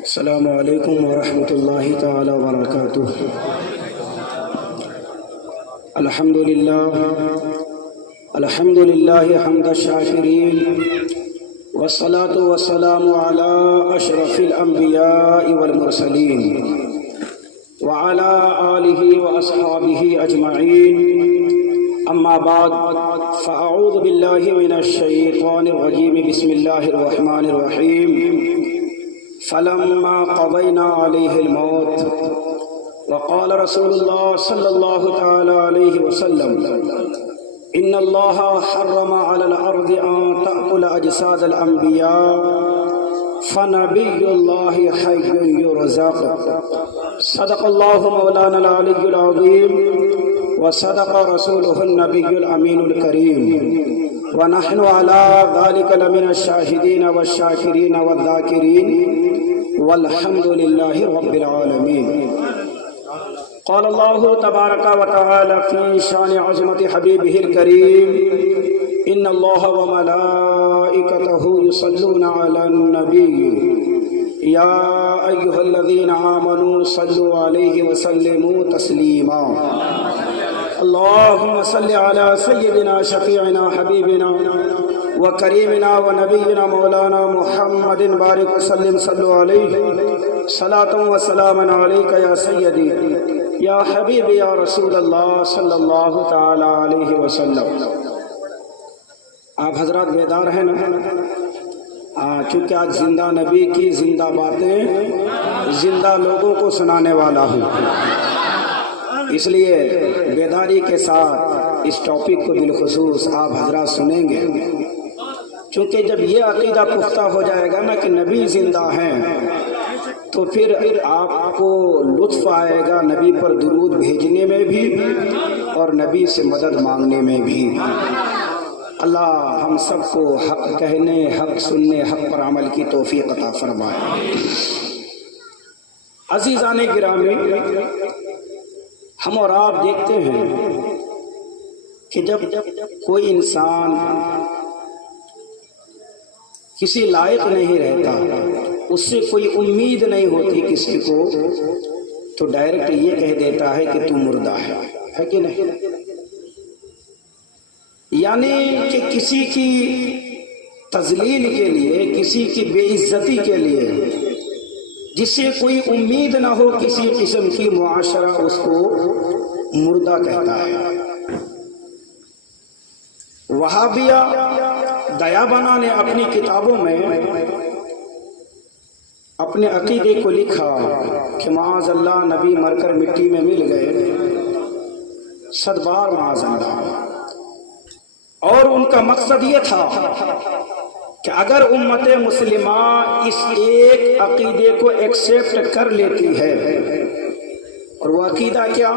السلام علیکم ورحمۃ اللہ تعالی وبرکاتہ۔ الحمد للہ حمد الشاکرین والصلاة والسلام علی اشرف الانبیاء والمرسلین وعلی آلہ واصحابہ اجمعین، اما بعد فاعوذ باللہ من الشیطان الرجیم، بسم اللہ الرحمن الرحیم۔ فلما قضينا عليه الموت وقال رسول الله صلى الله تعالى عليه وسلم إن الله حرم على الأرض أن تأكل أجساد الأنبياء فنبي الله حي يرزق، صدق الله مولانا العلي العظيم وصدق رسوله النبي الأمين الكريم، ونحن على ذلك لمن الشاهدين والشاكرين والذاكرين والحمد لله رب العالمين۔ قال الله تبارك وتعالى في شان عظمة حبيبه الكريم: إن الله وملائكته يصلون على النبي يا أيها الذين آمنوا صلوا عليه وسلموا تسليما۔ اللهم صل على سيدنا شفيعنا حبيبنا وكريمنا ونبينا مولانا محمد بارك وسلم، صلوا عليه صلاة وسلاما عليك يا سيدي یا حبیبی یا رسول اللہ صلی اللہ تعالی علیہ وسلم۔ آپ حضرات بیدار ہیں نا؟ چونکہ آج زندہ نبی کی زندہ باتیں زندہ لوگوں کو سنانے والا ہوں، اس لیے بیداری کے ساتھ اس ٹاپک کو بالخصوص آپ حضرات سنیں گے، چونکہ جب یہ عقیدہ پختہ ہو جائے گا نا کہ نبی زندہ ہیں، تو پھر آپ کو لطف آئے گا نبی پر درود بھیجنے میں بھی اور نبی سے مدد مانگنے میں بھی۔ اللہ ہم سب کو حق کہنے، حق سننے، حق پر عمل کی توفیق عطا فرمائے۔ عزیزان گرامی، ہم اور آپ دیکھتے ہیں کہ جب کوئی انسان کسی لائق نہیں رہتا، اس سے کوئی امید نہیں ہوتی کسی کو، تو ڈائریکٹ یہ کہہ دیتا ہے کہ تو مردہ ہے کہ نہیں؟ یعنی کہ کسی کی تذلیل کے لیے، کسی کی بے عزتی کے لیے، جس سے کوئی امید نہ ہو کسی قسم کی، معاشرہ اس کو مردہ کہتا ہے۔ وہابیہ دیابنا نے اپنی کتابوں میں اپنے عقیدے کو لکھا کہ معاذ اللہ نبی مر کر مٹی میں مل گئے، 100 بار معاذ اللہ۔ اور ان کا مقصد یہ تھا کہ اگر امت مسلمہ اس ایک عقیدے کو ایکسیپٹ کر لیتی ہے، اور وہ عقیدہ کیا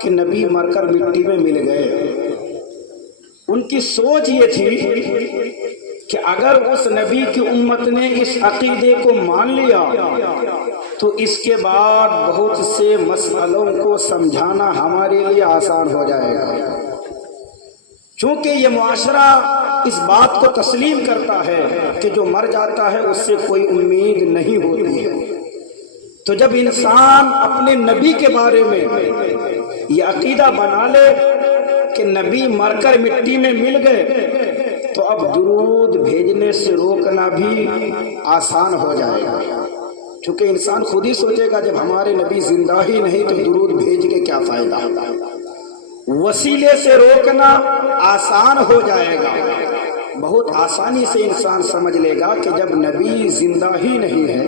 کہ نبی مر کر مٹی میں مل گئے، ان کی سوچ یہ تھی کہ اگر اس نبی کی امت نے اس عقیدے کو مان لیا تو اس کے بعد بہت سے مسئلوں کو سمجھانا ہمارے لیے آسان ہو جائے گا، چونکہ یہ معاشرہ اس بات کو تسلیم کرتا ہے کہ جو مر جاتا ہے اس سے کوئی امید نہیں ہوتی ہے۔ تو جب انسان اپنے نبی کے بارے میں یہ عقیدہ بنا لے کہ نبی مر کر مٹی میں مل گئے، تو اب درود بھیجنے سے روکنا بھی آسان ہو جائے گا، چونکہ انسان خود ہی سوچے گا جب ہمارے نبی زندہ ہی نہیں تو درود بھیج کے کیا فائدہ۔ وسیلے سے روکنا آسان ہو جائے گا، بہت آسانی سے انسان سمجھ لے گا کہ جب نبی زندہ ہی نہیں ہے،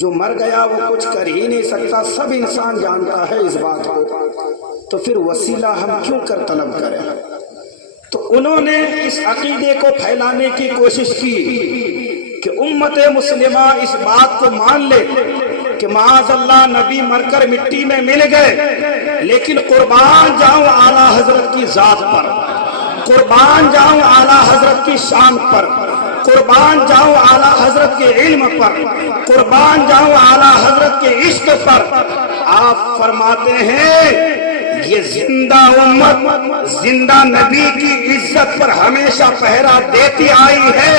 جو مر گیا وہ کچھ کر ہی نہیں سکتا، سب انسان جانتا ہے اس بات کو، تو پھر وسیلہ ہم کیوں کر طلب کریں؟ تو انہوں نے اس عقیدے کو پھیلانے کی کوشش کی کہ امت مسلمہ اس بات کو مان لے کہ معاذ اللہ نبی مر کر مٹی میں مل گئے، لیکن قربان جاؤں اعلیٰ حضرت کی ذات پر، قربان جاؤں اعلیٰ حضرت کی شان پر، قربان جاؤں اعلیٰ حضرت کے علم پر، قربان جاؤں اعلیٰ حضرت کے عشق پر۔ آپ فرماتے ہیں یہ زندہ امت زندہ نبی کی عزت پر ہمیشہ پہرا دیتی آئی ہے،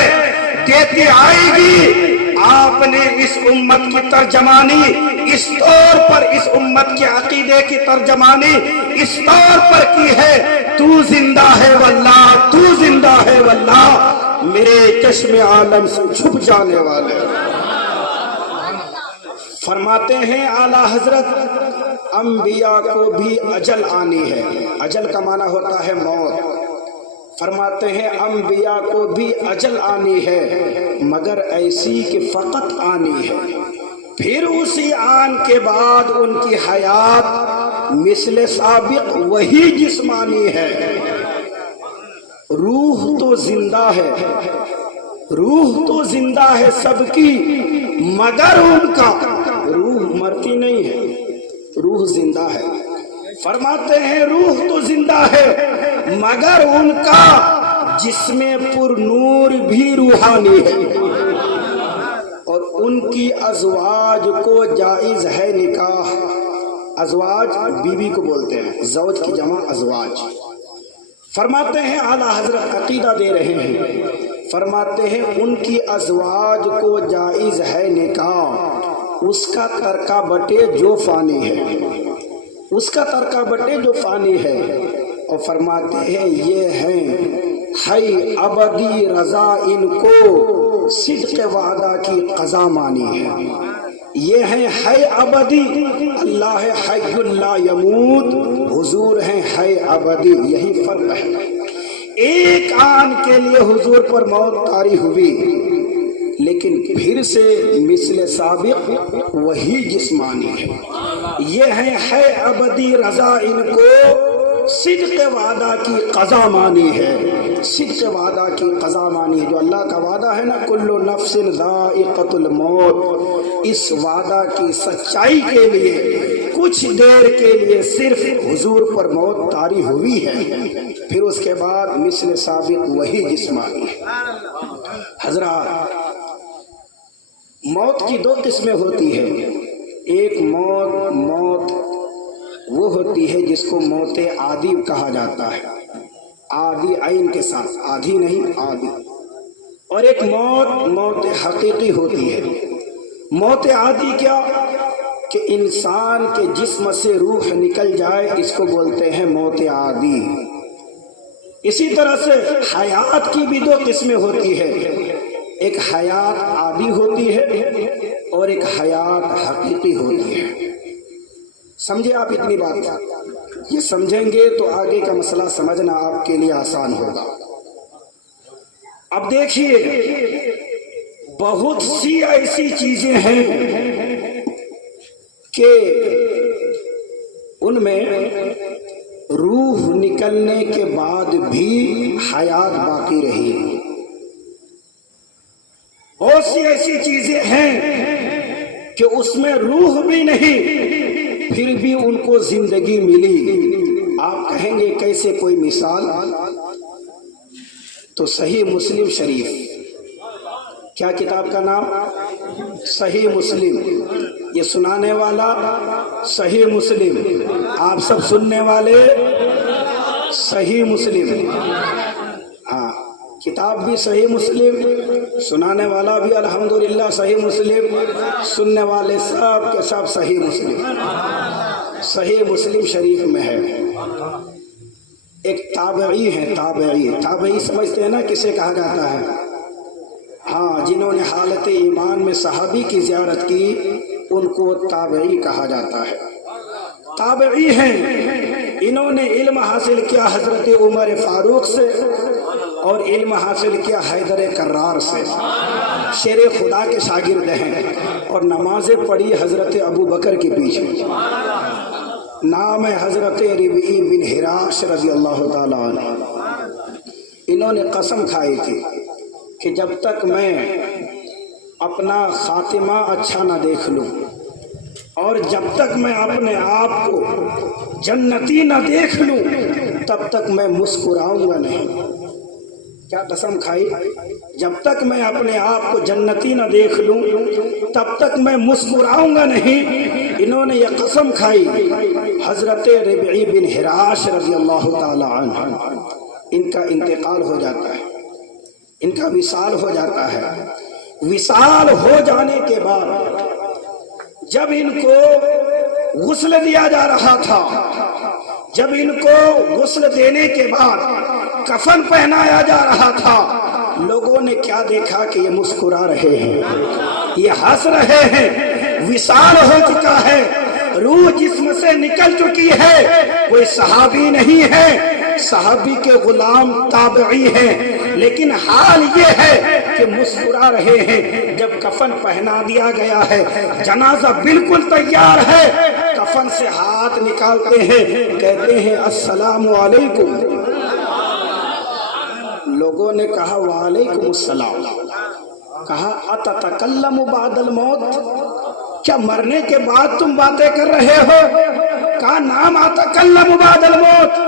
دیتی آئے گی۔ آپ نے اس امت کی ترجمانی اس طور پر، اس امت کے عقیدے کی ترجمانی اس طور پر کی ہے، تو زندہ ہے واللہ، تو زندہ ہے واللہ، میرے چشم عالم سے چھپ جانے والے۔ فرماتے ہیں اعلیٰ حضرت انبیاء کو بھی اجل آنی ہے، اجل کا معنی ہوتا ہے موت۔ فرماتے ہیں انبیاء کو بھی اجل آنی ہے، مگر ایسی کہ فقط آنی ہے، پھر اسی آن کے بعد ان کی حیات مثل سابق وہی جسمانی ہے۔ روح تو زندہ ہے، روح تو زندہ ہے سب کی، مگر ان کا روح مرتی نہیں ہے، روح زندہ ہے۔ فرماتے ہیں روح تو زندہ ہے مگر ان کا جسم پر نور بھی روحانی ہے، اور ان کی ازواج کو جائز ہے نکاح۔ ازواج بیوی کو بولتے ہیں، زوج کی جمع ازواج۔ فرماتے ہیں اعلیٰ حضرت عقیدہ دے رہے ہیں، فرماتے ہیں ان کی ازواج کو جائز ہے نکاح، اس کا ترکہ بٹے جو فانی ہے، اس کا ترکہ بٹے جو فانی ہے۔ اور فرماتے ہیں یہ ہیں حی ابدی رضا، ان کو صدق وعدہ کی قضا مانی ہے۔ یہ ہیں حی ابدی، اللہ ہے حی لا یموت، حضور ہیں حی ابدی، یہی فرق ہے۔ ایک آن کے لیے حضور پر موت طاری ہوئی، لیکن پھر سے مثل سابق وہی جسمانی ہے۔ یہ ہے ابدی رضا، ان کو صدق وعدہ کی قضا مانی ہے، صدق وعدہ کی قضا مانی ہے۔ جو اللہ کا وعدہ ہے نا، کل نفس ذائقۃ الموت، اس وعدہ کی سچائی کے لیے کچھ دیر کے لیے صرف حضور پر موت طاری ہوئی ہے، پھر اس کے بعد مثل سابق وہی جسمانی ہے۔ حضرات، موت کی دو قسمیں ہوتی ہیں۔ ایک موت وہ ہوتی ہے جس کو موت عادی کہا جاتا ہے، عادی عین کے ساتھ، آدھی نہیں عادی۔ اور ایک موت حقیقی ہوتی ہے۔ موت عادی کیا کہ انسان کے جسم سے روح نکل جائے، اس کو بولتے ہیں موت عادی۔ اسی طرح سے حیات کی بھی دو قسمیں ہوتی ہے، ایک حیات عادی ہوتی ہے اور ایک حیات حقیقی ہوتی ہے۔ سمجھے آپ اتنی بات؟ یہ سمجھیں گے تو آگے کا مسئلہ سمجھنا آپ کے لیے آسان ہوگا۔ اب دیکھیے، بہت سی ایسی چیزیں ہیں کہ ان میں روح نکلنے کے بعد بھی حیات باقی رہی۔ بہت سی ایسی چیزیں ہیں کہ اس میں روح بھی نہیں، پھر بھی ان کو زندگی ملی۔ آپ کہیں گے کیسے؟ کوئی مثال؟ تو صحیح مسلم شریف، کیا کتاب کا نام؟ صحیح مسلم۔ یہ سنانے والا صحیح مسلم، آپ سب سننے والے صحیح مسلم۔ ہاں، کتاب بھی صحیح مسلم، سنانے والا بھی الحمدللہ صحیح مسلم، سننے والے سب کے سب صحیح مسلم۔ صحیح مسلم شریف میں ہے، ایک تابعی ہے، تابعی سمجھتے ہیں نا کسے کہا جاتا ہے؟ ہاں، جنہوں نے حالت ایمان میں صحابی کی زیارت کی ان کو تابعی کہا جاتا ہے۔ تابعی ہیں، انہوں نے علم حاصل کیا حضرت عمر فاروق سے اور علم حاصل کیا حیدر کرار سے، شیر خدا کے شاگرد ہیں، اور نمازیں پڑھی حضرت ابو بکر کے پیچھے۔ نام ہے حضرت ربیع بن حراش رضی اللہ تعالیٰ عنہ۔ انہوں نے قسم کھائی تھی کہ جب تک میں اپنا خاتمہ اچھا نہ دیکھ لوں اور جب تک میں اپنے آپ کو جنتی نہ دیکھ لوں تب تک میں مسکراؤں گا نہیں۔ کیا قسم کھائی؟ جب تک میں اپنے آپ کو جنتی نہ دیکھ لوں تب تک میں مسکراؤں گا نہیں۔ انہوں نے یہ قسم کھائی۔ حضرت ربعی بن حراش رضی اللہ تعالی عنہ، ان کا انتقال ہو جاتا ہے، ان کا وصال ہو جاتا ہے۔ وصال ہو جانے کے بعد جب ان کو غسل دیا جا رہا تھا، جب ان کو غسل دینے کے بعد کفن پہنایا جا رہا تھا، لوگوں نے کیا دیکھا کہ یہ مسکرا رہے ہیں، یہ ہنس رہے ہیں، وصال ہو چکا ہے، روح جسم سے نکل چکی ہے، کوئی صحابی نہیں ہے، صحابی کے غلام تابعی ہیں، لیکن حال یہ ہے کہ مسکرا رہے ہیں۔ جب کفن پہنا دیا گیا ہے، جنازہ بالکل تیار ہے، کفن سے ہاتھ نکالتے ہیں، کہتے ہیں السلام علیکم۔ لوگوں نے کہا وعلیکم السلام۔ کہا اتتکلم بعد الموت، کیا مرنے کے بعد تم باتیں کر رہے ہو؟ کہا نام اتکلم بعد الموت۔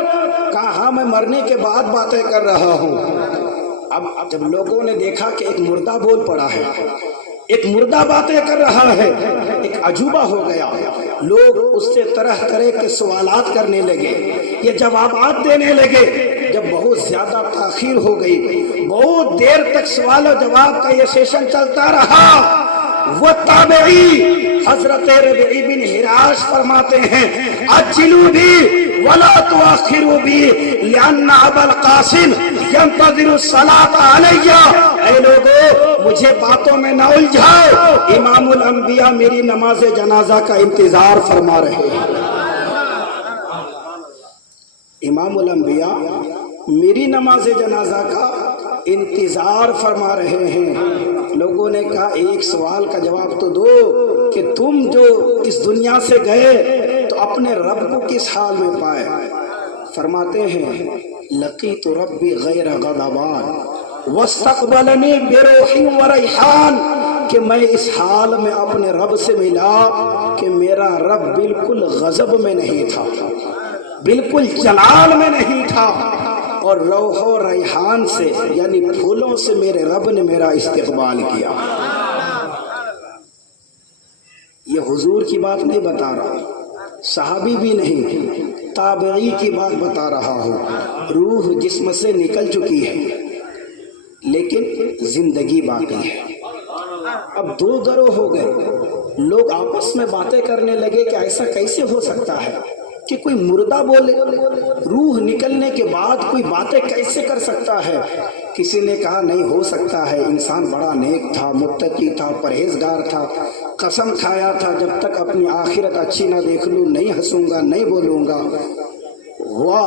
کہا ہاں میں مرنے کے بعد باتیں کر رہا ہوں۔ اب جب لوگوں نے دیکھا کہ ایک مردہ بول پڑا ہے، ایک مردہ باتیں کر رہا ہے، ایک عجوبہ ہو گیا، لوگ اس سے طرح طرح کے سوالات کرنے لگے، یہ جوابات دینے لگے۔ جب بہت زیادہ تاخیر ہو گئی، بہت دیر تک سوال و جواب کا یہ سیشن چلتا رہا، وہ تابعی حضرت ربعی بن حراش فرماتے ہیں اجلوا بی ولا تؤخروا بی لأن ابا القاسم ينتظر الصلاة علی۔ اے لوگو مجھے باتوں میں نہ الجھاؤ، امام الانبیاء میری نماز جنازہ کا انتظار فرما رہے ہیں، امام الانبیاء میری نماز جنازہ کا انتظار فرما رہے ہیں۔ لوگوں نے کہا ایک سوال کا جواب تو دو کہ تم جو اس دنیا سے گئے تو اپنے رب کو کس حال میں پائے؟ فرماتے ہیں لقیت ربی غیر غضبان واستقبلنی بروح و ریحان، کہ میں اس حال میں اپنے رب سے ملا کہ میرا رب بالکل غضب میں نہیں تھا، بالکل جلال میں نہیں تھا، اور روح و ریحان سے یعنی پھولوں سے میرے رب نے میرا استقبال کیا۔ یہ حضور کی بات نہیں بتا رہا، صحابی بھی نہیں، تابعی کی بات بتا رہا ہوں۔ روح جسم سے نکل چکی ہے لیکن زندگی باقی ہے۔ اب دو گروہ ہو گئے، لوگ آپس میں باتیں کرنے لگے کہ ایسا کیسے ہو سکتا ہے کہ کوئی مردہ بولے، روح نکلنے کے بعد کوئی باتیں کیسے کر سکتا ہے؟ کسی نے کہا نہیں ہو سکتا ہے، انسان بڑا نیک تھا، متقی تھا، پرہیزگار تھا، قسم کھایا تھا جب تک اپنی آخرت اچھی نہ دیکھ لوں نہیں ہنسوں گا، نہیں بولوں گا۔ ہوا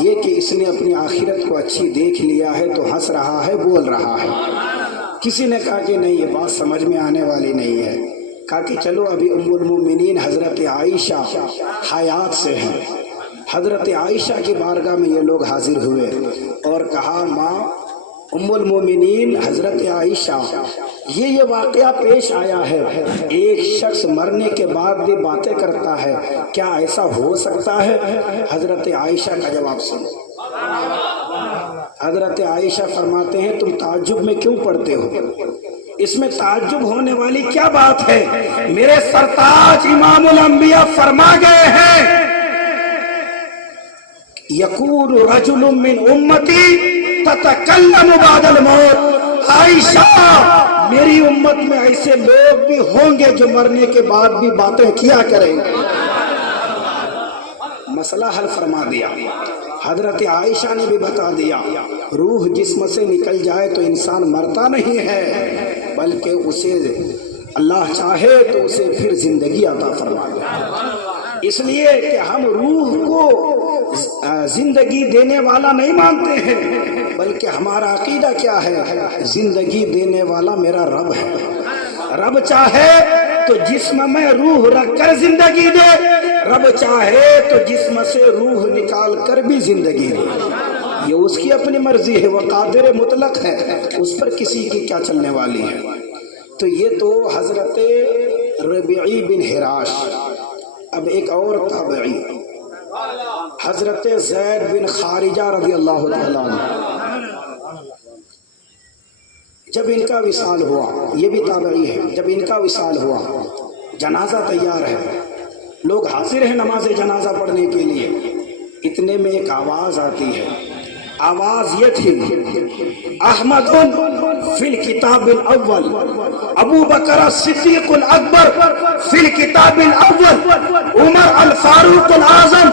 یہ کہ اس نے اپنی آخرت کو اچھی دیکھ لیا ہے تو ہنس رہا ہے، بول رہا ہے۔ کسی نے کہا کہ نہیں یہ بات سمجھ میں آنے والی نہیں ہے، کہا کہ چلو ابھی ام المومنین حضرت عائشہ حیات سے ہیں، حضرت عائشہ کی بارگاہ میں یہ لوگ حاضر ہوئے اور کہا ماں ام المومنین حضرت عائشہ یہ واقعہ پیش آیا ہے، ایک شخص مرنے کے بعد بھی باتیں کرتا ہے، کیا ایسا ہو سکتا ہے؟ حضرت عائشہ کا جواب سنو۔ حضرت عائشہ فرماتے ہیں تم تعجب میں کیوں پڑھتے ہو؟ اس میں تعجب ہونے والی کیا بات ہے؟ میرے سرتاج امام الانبیاء فرما گئے ہیں یقول رجل من امتی تتکلم بعد الموت۔ عائشہ میری امت میں ایسے لوگ بھی ہوں گے جو مرنے کے بعد بھی باتیں کیا کریں گے۔ مسئلہ حل فرما دیا۔ حضرت عائشہ نے بھی بتا دیا روح جسم سے نکل جائے تو انسان مرتا نہیں ہے بلکہ اسے اللہ چاہے تو اسے پھر زندگی عطا فرما دے۔ اس لیے کہ ہم روح کو زندگی دینے والا نہیں مانتے ہیں بلکہ ہمارا عقیدہ کیا ہے؟ زندگی دینے والا میرا رب ہے۔ رب چاہے تو جسم میں روح رکھ کر زندگی دے، رب چاہے تو جسم سے روح نکال کر بھی زندگی دے، یہ اس کی اپنی مرضی ہے، وہ قادر مطلق ہے، اس پر کسی کی کیا چلنے والی ہے۔ تو یہ تو حضرت ربعی بن حراش۔ اب ایک اور تابعی حضرت زید بن خارجہ رضی اللہ تعالیٰ عنہ، جب ان کا وصال ہوا، یہ بھی تابعی ہے، جب ان کا وصال ہوا جنازہ تیار ہے، لوگ حاضر ہیں نماز جنازہ پڑھنے کے لیے. اتنے میں ایک آواز آتی ہے. آواز یہ تھی احمد فی الکتاب الاول، ابو بکر صدیق الاکبر فی الکتاب الاول، عمر الفاروق الاعظم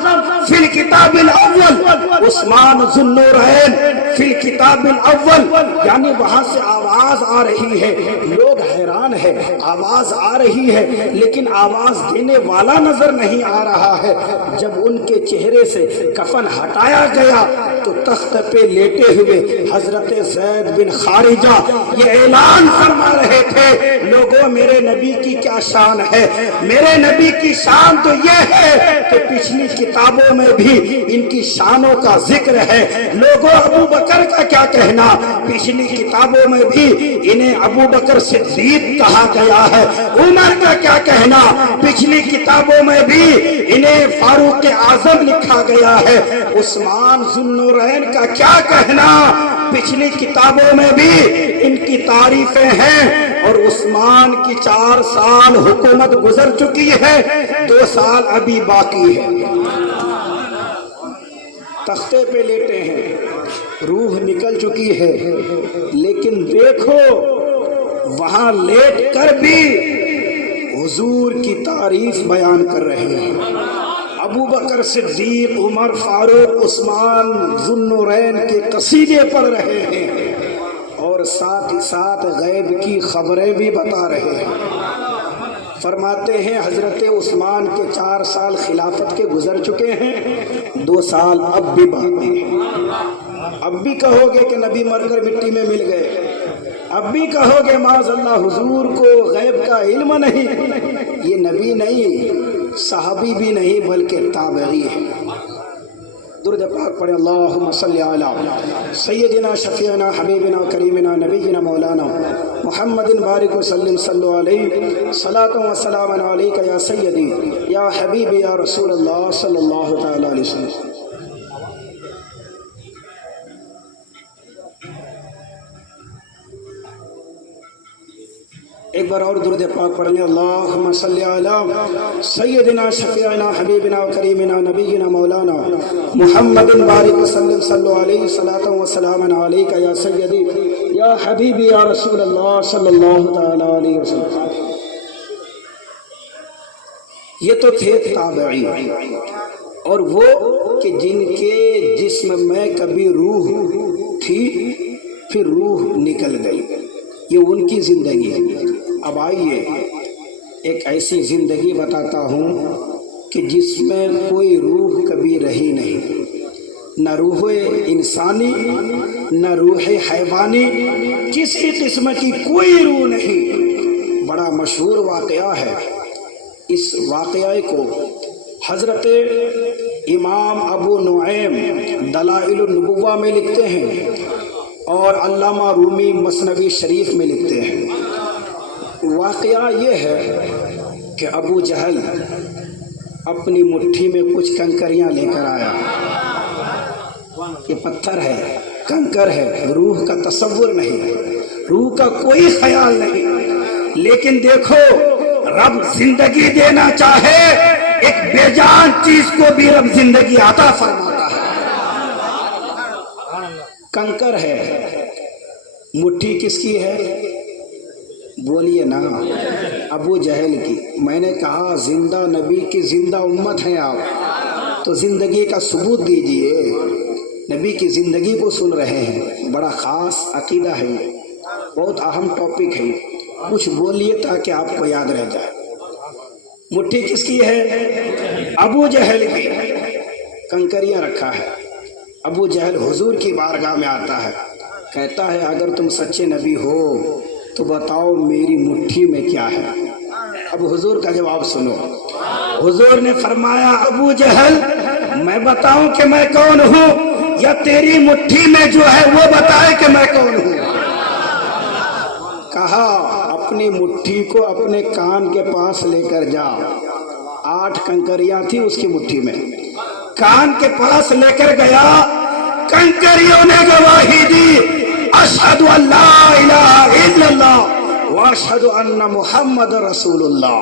فی الکتاب الاول، عثمان ذو النورین فی الکتاب الاول. یعنی وہاں سے آواز آ رہی ہے، لوگ حیران ہے، آواز آ رہی ہے لیکن آواز دینے والا نظر نہیں آ رہا ہے. جب ان کے چہرے سے کفن ہٹایا گیا تو تخت پہ لیٹے ہوئے حضرت زید بن خارجہ یہ اعلان فرما رہے تھے، لوگوں میرے نبی کی کیا شان ہے. میرے نبی کی شان تو یہ ہے کہ پچھلی کتابوں میں بھی ان کی شانوں کا ذکر ہے. لوگوں ابو بکر کا کیا کہنا، پچھلی کتابوں میں بھی انہیں ابو بکر صدیق کہا گیا ہے. عمر کا کیا کہنا، پچھلی کتابوں میں بھی انہیں فاروق اعظم لکھا گیا ہے. عثمان ذو النورین کا کیا کہنا، پچھلی کتابوں میں بھی ان کی تعریفیں ہیں. اور عثمان کی 4 سال حکومت گزر چکی ہے، 2 سال ابھی باقی ہے. تختے پہ لیٹے ہیں، روح نکل چکی ہے، لیکن دیکھو وہاں لیٹ کر بھی حضور کی تعریف بیان کر رہے ہیں. ابو بکر صدیق، عمر فاروق، عثمان ذو النورین کے قصیدے پڑھ رہے ہیں اور ساتھ ہی ساتھ غیب کی خبریں بھی بتا رہے ہیں. فرماتے ہیں حضرت عثمان کے 4 سال خلافت کے گزر چکے ہیں، 2 سال اب بھی باقی ہیں. اب بھی کہو گے کہ نبی مر کر مٹی میں مل گئے، اب بھی کہو گے معاذ اللہ حضور کو غیب کا علم نہیں. یہ نبی نہیں، صحابی بھی نہیں بلکہ تابعی ہے. درود پاک پڑھیں. اللہم صلی علی سیدنا شفیعنا حبیبنا کریمنا نبینا مولانا محمد بارک وسلم صلو علیہ صلاۃ و سلام علیک یا سیدی یا حبیب یا رسول اللہ صلی اللہ تعالی علیہ وسلم. ایک بار اور درود پاک پڑھ لیں. اللہم صلی علی سیدنا شفیعنا حبیبنا کریمنا نبینا مولانا محمد بارک وسلم صلو علیہ صلاۃ و سلام علیک یا سیدی یا حبیبی یا رسول اللہ صلی اللہ تعالی علیہ وسلم. یہ تو تھے تابعی، اور وہ کہ جن کے جسم میں کبھی روح تھی پھر روح نکل گئی، یہ ان کی زندگی. اب آئیے ایک ایسی زندگی بتاتا ہوں کہ جس میں کوئی روح کبھی رہی نہیں، نہ روح انسانی نہ روح حیوانی، کسی قسم کی کوئی روح نہیں. بڑا مشہور واقعہ ہے. اس واقعے کو حضرت امام ابو نعیم دلائل النبوہ میں لکھتے ہیں اور علامہ رومی مثنوی شریف میں لکھتے ہیں. واقعہ یہ ہے کہ ابو جہل اپنی مٹھی میں کچھ کنکریاں لے کر آیا. یہ پتھر ہے، کنکر ہے، روح کا تصور نہیں، روح کا کوئی خیال نہیں. لیکن دیکھو رب زندگی دینا چاہے ایک بے جان چیز کو بھی رب زندگی عطا فرماتا ہے. کنکر ہے، مٹھی کس کی ہے؟ بولیے نا، ابو جہل کی. میں نے کہا زندہ نبی کی زندہ امت ہیں آپ، تو زندگی کا ثبوت دیجئے. نبی کی زندگی کو سن رہے ہیں، بڑا خاص عقیدہ ہے، بہت اہم ٹاپک ہے. کچھ بولیے تاکہ آپ کو یاد رہ جائے. مٹھی کس کی ہے؟ ابو جہل کی. کنکریاں رکھا ہے. ابو جہل حضور کی بارگاہ میں آتا ہے، کہتا ہے اگر تم سچے نبی ہو تو بتاؤ میری مٹھی میں کیا ہے. اب حضور کا جواب سنو. حضور نے فرمایا ابو جہل میں بتاؤں کہ میں کون ہوں یا تیری مٹھی میں جو ہے وہ بتائے کہ میں کون ہوں. کہا اپنی مٹھی کو اپنے کان کے پاس لے کر جا. 8 کنکریاں تھی اس کی مٹھی میں، کان کے پاس لے کر گیا. کنکریوں نے گواہی دی اشہد ان لا الہ الا اللہ واشہد ان محمد رسول اللہ.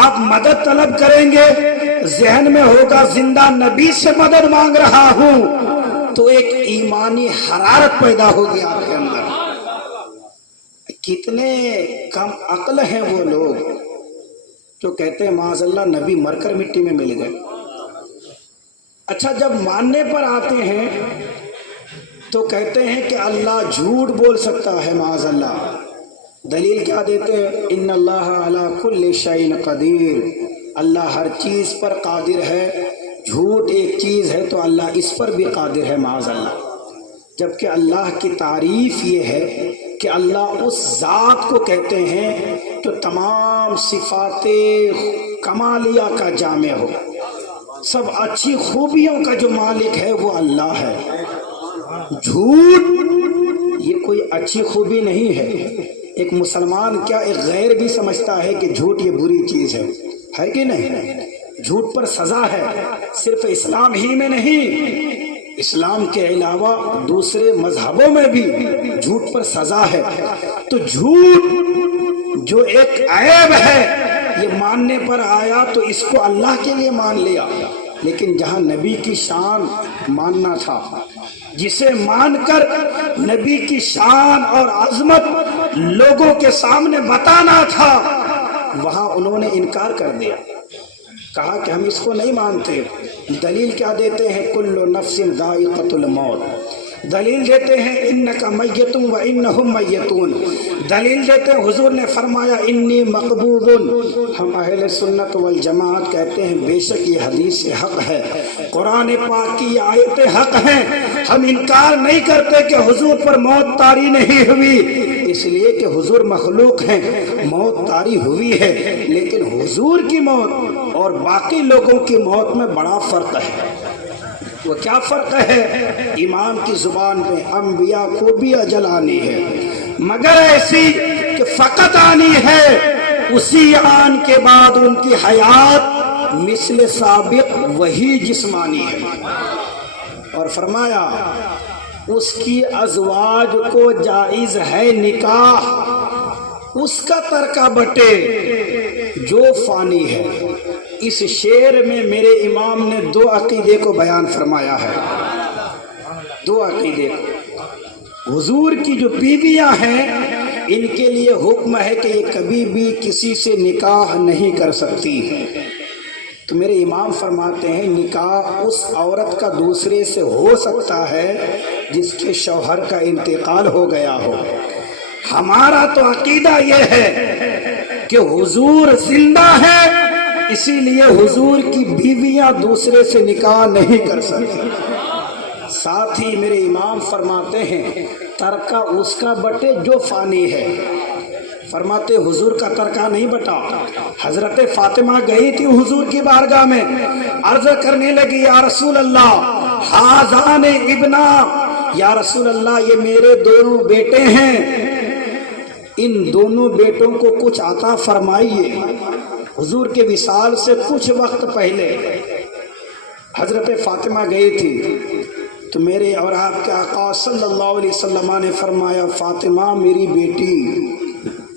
آپ مدد طلب کریں گے، ذہن میں ہوگا زندہ نبی سے مدد مانگ رہا ہوں، تو ایک ایمانی حرارت پیدا ہوگی آپ کے اندر۔ کتنے کم عقل ہیں وہ لوگ جو کہتے ہیں معاذ اللہ نبی مر کر مٹی میں مل گئے۔ اچھا، جب ماننے پر آتے ہیں تو کہتے ہیں کہ اللہ جھوٹ بول سکتا ہے معاذ اللہ۔ دلیل کیا دیتے ہیں؟ ان اللہ علی کل شیء قدیر، اللہ ہر چیز پر قادر ہے۔ جھوٹ ایک چیز ہے تو اللہ اس پر بھی قادر ہے معاذ اللہ۔ جبکہ اللہ کی تعریف یہ ہے کہ اللہ اس ذات کو کہتے ہیں جو تمام صفات کمالیہ کا جامع ہو، سب اچھی خوبیوں کا جو مالک ہے وہ اللہ ہے۔ جھوٹ یہ کوئی اچھی خوبی نہیں ہے۔ ایک مسلمان کیا ایک غیر بھی سمجھتا ہے کہ جھوٹ یہ بری چیز ہے کہ نہیں؟ جھوٹ پر سزا ہے، صرف اسلام ہی میں نہیں، اسلام کے علاوہ دوسرے مذہبوں میں بھی جھوٹ پر سزا ہے۔ تو جھوٹ جو ایک عیب ہے یہ ماننے پر آیا تو اس کو اللہ کے لیے مان لیا، لیکن جہاں نبی کی شان ماننا تھا، جسے مان کر نبی کی شان اور عظمت لوگوں کے سامنے بتانا تھا، وہاں انہوں نے انکار کر دیا، کہا کہ ہم اس کو نہیں مانتے۔ دلیل کیا دیتے ہیں؟ کل نفس ذائقۃ الموت۔ دلیل دیتے ہیں انک میت و انہم میتون۔ دلیل دیتے ہیں حضور نے فرمایا انی مقبوض۔ ہم اہل سنت والجماعت کہتے ہیں بے شک یہ حدیث حق ہے، قرآن پاک کی یہ آیتیں حق ہیں۔ ہم انکار نہیں کرتے کہ حضور پر موت طاری نہیں ہوئی، اس لیے کہ حضور مخلوق ہیں، موت طاری ہوئی ہے، لیکن حضور کی موت اور باقی لوگوں کی موت میں بڑا فرق ہے۔ وہ کیا فرق ہے؟ امام کی زبان پہ انبیاء کو بھی اجل آنی ہے، مگر ایسی کہ فقط آنی ہے، اسی آن کے بعد ان کی حیات مثل سابق وہی جسمانی ہے۔ اور فرمایا اس کی ازواج کو جائز ہے نکاح، اس کا ترکہ بٹے جو فانی ہے۔ اس شعر میں میرے امام نے دو عقیدے کو بیان فرمایا ہے، دو عقیدے کو۔ حضور کی جو بیویاں ہیں ان کے لیے حکم ہے کہ یہ کبھی بھی کسی سے نکاح نہیں کر سکتی، تو میرے امام فرماتے ہیں نکاح اس عورت کا دوسرے سے ہو سکتا ہے جس کے شوہر کا انتقال ہو گیا ہو۔ ہمارا تو عقیدہ یہ ہے کہ حضور زندہ ہے، اسی لیے حضور کی بیویاں دوسرے سے نکاح نہیں کر سکتی۔ ساتھ ہی میرے امام فرماتے ہیں ترکہ اس کا بٹے جو فانی ہے۔ فرماتے حضور کا ترکہ نہیں بٹا۔ حضرت فاطمہ گئی تھی حضور کی بارگاہ میں، عرض کرنے لگی یا رسول اللہ ہذان ابنا، یا رسول اللہ یہ میرے دونوں بیٹے ہیں، ان دونوں بیٹوں کو کچھ عطا فرمائیے۔ حضور کے وصال سے کچھ وقت پہلے حضرت فاطمہ گئی تھی، تو میرے اور آپ کے آقا صلی اللہ علیہ وسلم نے فرمایا فاطمہ میری بیٹی،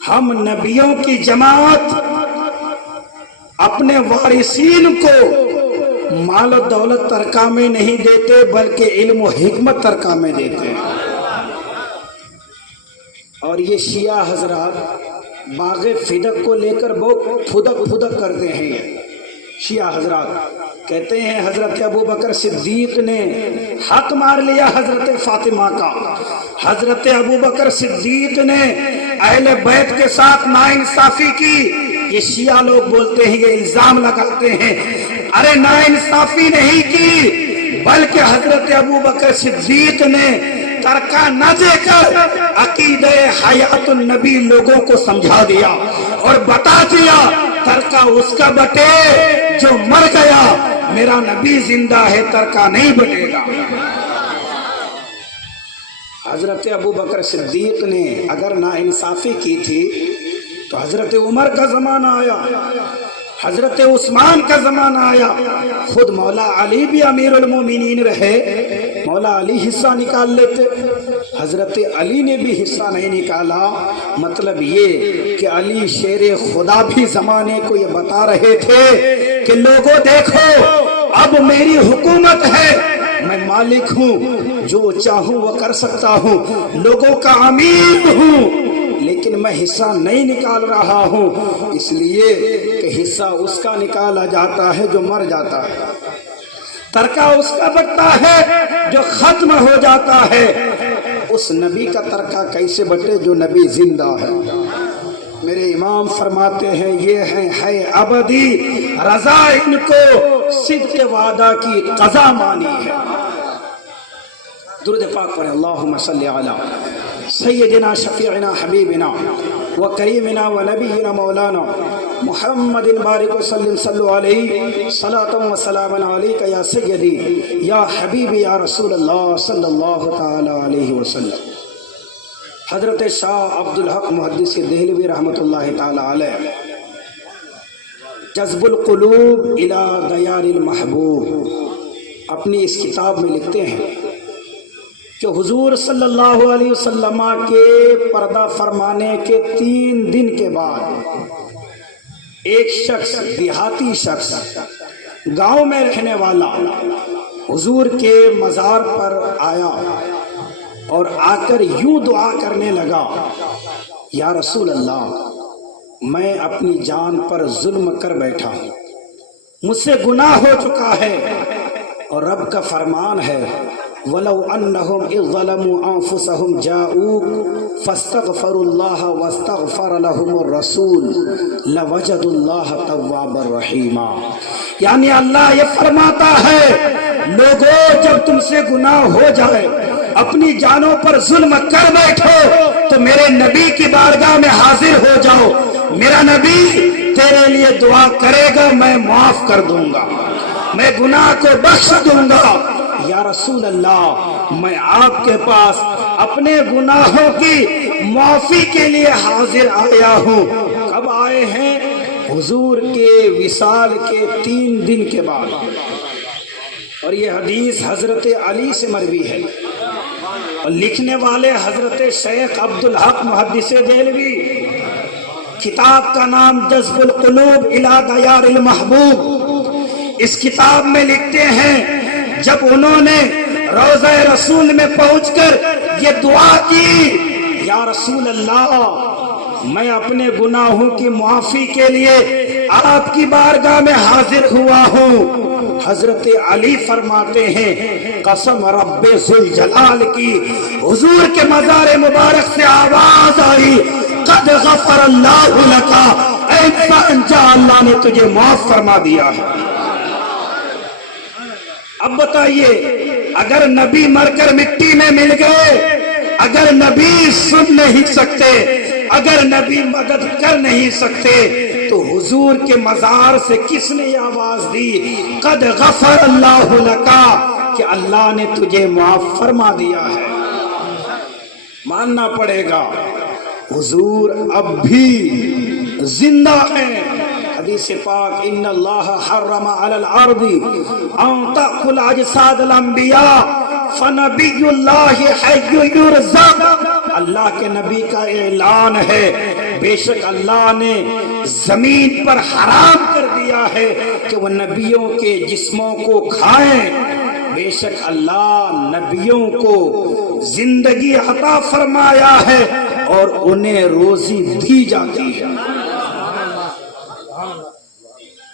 ہم نبیوں کی جماعت اپنے وارثین کو مال و دولت ترکہ میں نہیں دیتے بلکہ علم و حکمت ترکہ میں دیتے ہیں۔ اور یہ شیعہ حضرات باغ فدق کو لے کر بہت پھدک کرتے ہیں۔ یہ شیعہ حضرات کہتے ہیں حضرت ابو بکر صدیق نے حق مار لیا حضرت فاطمہ کا، حضرت ابو بکر صدیق نے اہل بیت کے ساتھ ناانصافی کی۔ یہ شیعہ لوگ بولتے ہیں، یہ الزام لگاتے ہیں، ارے ناانصافی نہیں کی بلکہ حضرت ابو بکر صدیق نے ترکہ نہ دے کر عقیدہ حیات النبی لوگوں کو سمجھا دیا اور بتا دیا ترکہ اس کا بٹے جو مر گیا، میرا نبی زندہ ہے، ترکہ نہیں بٹے گا۔ حضرت ابو بکر صدیق نے اگر ناانصافی کی تھی تو حضرت عمر کا زمانہ آیا، حضرت عثمان کا زمانہ آیا، خود مولا علی بھی امیر المومنین رہے، مولا علی حصہ نکال لیتے۔ حضرت علی نے بھی حصہ نہیں نکالا، مطلب یہ کہ علی شیر خدا بھی زمانے کو یہ بتا رہے تھے کہ لوگوں دیکھو اب میری حکومت ہے، میں مالک ہوں، جو چاہوں وہ کر سکتا ہوں، لوگوں کا امیر ہوں، لیکن میں حصہ نہیں نکال رہا ہوں، اس لیے کہ حصہ اس کا نکالا جاتا ہے جو مر جاتا ہے، ترکہ اس کا بٹتا ہے جو ختم ہو جاتا ہے، اس نبی کا ترکہ کیسے بٹے جو نبی زندہ ہے۔ میرے امام فرماتے ہیں یہ ہے ابدی رضا، ان کو صدق وعدہ کی قضا مانی ہے۔ درود پاک پڑھیں، اللہم صلی علی سیدنا شفیعنا حبیبنا وکریمنا ونبینا مولانا محمد بارک وسلم صلو علیہ صلاۃ و سلام علیک یا سیدی یا حبیبی یا رسول اللہ صلی اللہ تعالی علیہ وسلم۔ حضرت شاہ عبدالحق محدث دہلوی رحمۃ اللہ تعالی علیہ جذب القلوب الی دیار المحبوب اپنی اس کتاب میں لکھتے ہیں کہ حضور صلی اللہ علیہ وسلم کے پردہ فرمانے کے 3 دن کے بعد ایک شخص، دیہاتی شخص، گاؤں میں رہنے والا حضور کے مزار پر آیا اور آ کر یوں دعا کرنے لگا، یا رسول اللہ میں اپنی جان پر ظلم کر بیٹھا ہوں، مجھ سے گناہ ہو چکا ہے، اور رب کا فرمان ہے وَلَوْ أَنَّهُمْ إِذْ ظَلَمُوا أَنفُسَهُمْ جَاءُوكَ فَاسْتَغْفَرُوا اللَّهَ وَاسْتَغْفَرَ لَهُمُ الرَّسُولُ لَوَجَدُوا اللَّهَ تَوَّابًا رَحِيمًا۔ یعنی اللہ یہ فرماتا ہے لوگوں جب تم سے گناہ ہو جائے، اپنی جانوں پر ظلم کر بیٹھو تو میرے نبی کی بارگاہ میں حاضر ہو جاؤ، میرا نبی تیرے لیے دعا کرے گا، میں معاف کر دوں گا، میں گناہ کو بخش دوں گا۔ یا رسول اللہ میں آپ کے پاس اپنے گناہوں کی معافی کے لیے حاضر آیا ہوں۔ کب آئے ہیں؟ حضور کے وصال کے 3 دن کے بعد، اور یہ حدیث حضرت علی سے مروی ہے، اور لکھنے والے حضرت شیخ عبدالحق محدث دہلوی، کتاب کا نام جذب القلوب الی دیار المحبوب۔ اس کتاب میں لکھتے ہیں جب انہوں نے روضہ رسول میں پہنچ کر یہ دعا کی، یا رسول اللہ میں اپنے گناہوں کی معافی کے لیے آپ کی بارگاہ میں حاضر ہوا ہوں، حضرت علی فرماتے ہیں قسم رب ذوالجلال کی، حضور کے مزار مبارک سے آواز آئی قد غفر اللہ لکا، اے انسان جا اللہ نے تجھے معاف فرما دیا ہے۔ اب بتائیے اگر نبی مر کر مٹی میں مل گئے، اگر نبی سن نہیں سکتے، اگر نبی مدد کر نہیں سکتے، تو حضور کے مزار سے کس نے یہ آواز دی قد غفر اللہ لکا، کہ اللہ نے تجھے معاف فرما دیا ہے۔ ماننا پڑے گا حضور اب بھی زندہ ہیں۔ حدیث پاک ان اللہ حرم علی الارض ان تأکل اجساد الانبیاء فنبی اللہ حی یرزق، اللہ کے نبی کا اعلان ہے بے شک اللہ نے زمین پر حرام کر دیا ہے کہ وہ نبیوں کے جسموں کو کھائیں، بے شک اللہ نبیوں کو زندگی عطا فرمایا ہے اور انہیں روزی دی جاتی ہے۔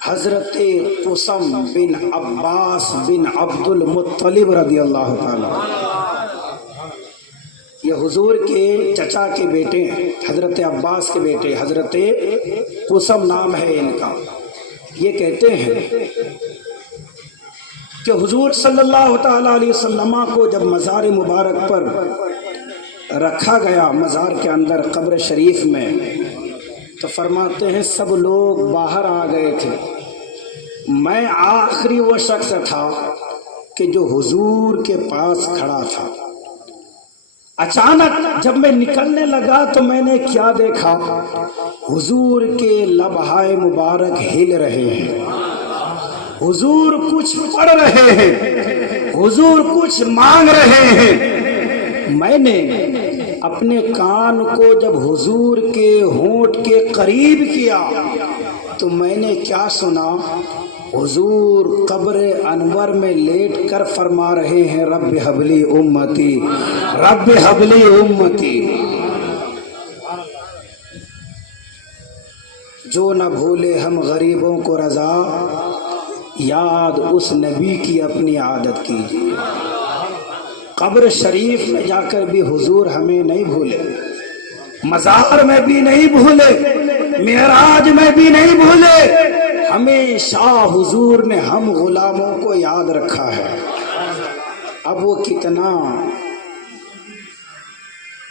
حضرت قسم بن عباس بن عبد المطلب رضی اللہ تعالی، یہ حضور کے چچا کے بیٹے ہیں، حضرت عباس کے بیٹے، حضرت قسم نام ہے ان کا۔ یہ کہتے ہیں کہ حضور صلی اللہ تعالی علیہ وسلم کو جب مزار مبارک پر رکھا گیا، مزار کے اندر قبر شریف میں، تو فرماتے ہیں سب لوگ باہر آ گئے تھے، میں آخری وہ شخص تھا کہ جو حضور کے پاس کھڑا تھا۔ اچانک جب میں نکلنے لگا تو میں نے کیا دیکھا، حضور کے لبہائے مبارک ہل رہے ہیں، حضور کچھ پڑھ رہے ہیں، حضور کچھ مانگ رہے ہیں، میں نے اپنے کان کو جب حضور کے ہونٹ کے قریب کیا تو میں نے کیا سنا؟ حضور قبر انور میں لیٹ کر فرما رہے ہیں رب حبلی امتی، رب حبلی امتی۔ جو نہ بھولے ہم غریبوں کو رضا، یاد اس نبی کی اپنی عادت کیجیے۔ قبر شریف میں جا کر بھی حضور ہمیں نہیں بھولے، مزار میں بھی نہیں بھولے، معراج میں بھی نہیں بھولے، ہمیشہ حضور نے ہم غلاموں کو یاد رکھا ہے۔ اب وہ کتنا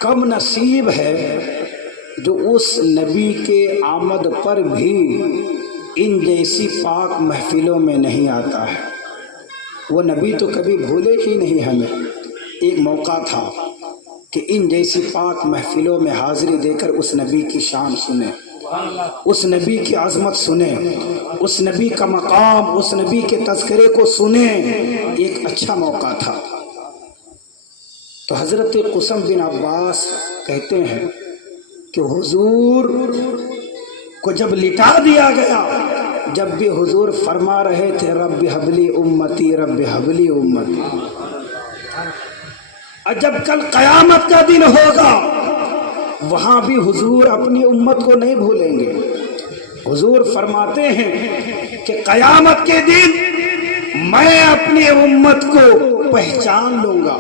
کم نصیب ہے جو اس نبی کے آمد پر بھی ان جیسی پاک محفلوں میں نہیں آتا ہے۔ وہ نبی تو کبھی بھولے ہی نہیں ہمیں۔ ایک موقع تھا کہ ان جیسی پاک محفلوں میں حاضری دے کر اس نبی کی شان سنیں، اس نبی کی عظمت سنیں، اس نبی کا مقام، اس نبی کے تذکرے کو سنیں۔ ایک اچھا موقع تھا۔ تو حضرت قسم بن عباس کہتے ہیں کہ حضور کو جب لٹا دیا گیا، جب بھی حضور فرما رہے تھے رب حبلی امتی، رب حبلی امتی۔ اور جب کل قیامت کا دن ہوگا وہاں بھی حضور اپنی امت کو نہیں بھولیں گے۔ حضور فرماتے ہیں کہ قیامت کے دن میں اپنی امت کو پہچان لوں گا۔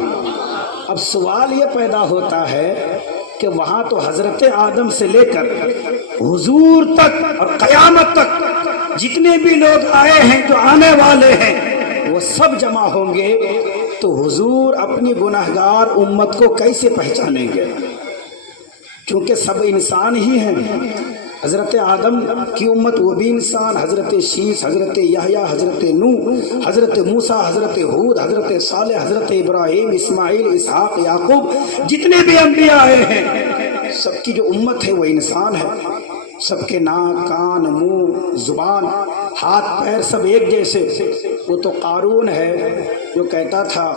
اب سوال یہ پیدا ہوتا ہے کہ وہاں تو حضرت آدم سے لے کر حضور تک اور قیامت تک جتنے بھی لوگ آئے ہیں جو آنے والے ہیں وہ سب جمع ہوں گے، تو حضور اپنی گناہگار امت کو کیسے پہچانیں گے؟ کیونکہ سب انسان ہی ہیں۔ حضرت آدم کی امت وہ بھی انسان، حضرت شیس، حضرت یحییٰ، حضرت نوح، حضرت موسیٰ، حضرت ہود، حضرت صالح، حضرت ابراہیم، اسماعیل، اسحاق، یعقوب، جتنے بھی انبیاء آئے ہیں سب کی جو امت ہے وہ انسان ہے۔ سب کے ناک، کان، منہ، زبان، ہاتھ، پیر سب ایک جیسے۔ وہ تو قارون ہے جو کہتا تھا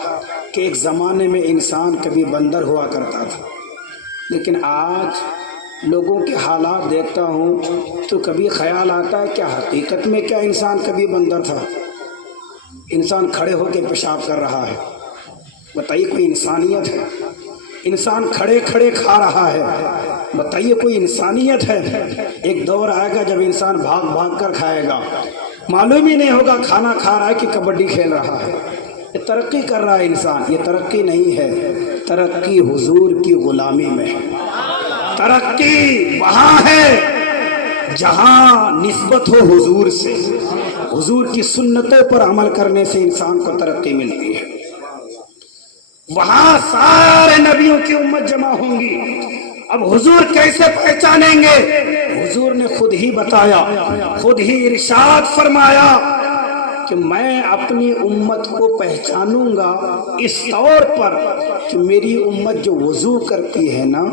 کہ ایک زمانے میں انسان کبھی بندر ہوا کرتا تھا، لیکن آج لوگوں کے حالات دیکھتا ہوں تو کبھی خیال آتا ہے کہ حقیقت میں کیا انسان کبھی بندر تھا؟ انسان کھڑے ہو کے پیشاب کر رہا ہے، بتائیے کوئی انسانیت ہے؟ انسان کھڑے کھڑے کھا رہا ہے، بتائیے کوئی انسانیت ہے؟ ایک دور آئے گا جب انسان بھاگ بھاگ کر کھائے گا، معلوم ہی نہیں ہوگا کھانا کھا رہا ہے کہ کبڈی کھیل رہا ہے۔ یہ ترقی کر رہا ہے انسان، یہ ترقی نہیں ہے، ترقی حضور کی غلامی میں ہے۔ ترقی وہاں ہے جہاں نسبت ہو حضور سے، حضور کی سنتوں پر عمل کرنے سے انسان کو ترقی ملتی ہے۔ وہاں سارے نبیوں کی امت جمع ہوں گی۔ اب حضور کیسے پہچانیں گے؟ حضور نے خود ہی بتایا، خود ہی ارشاد فرمایا کہ میں اپنی امت کو پہچانوں گا اس طور پر کہ میری امت جو وضو کرتی ہے نا،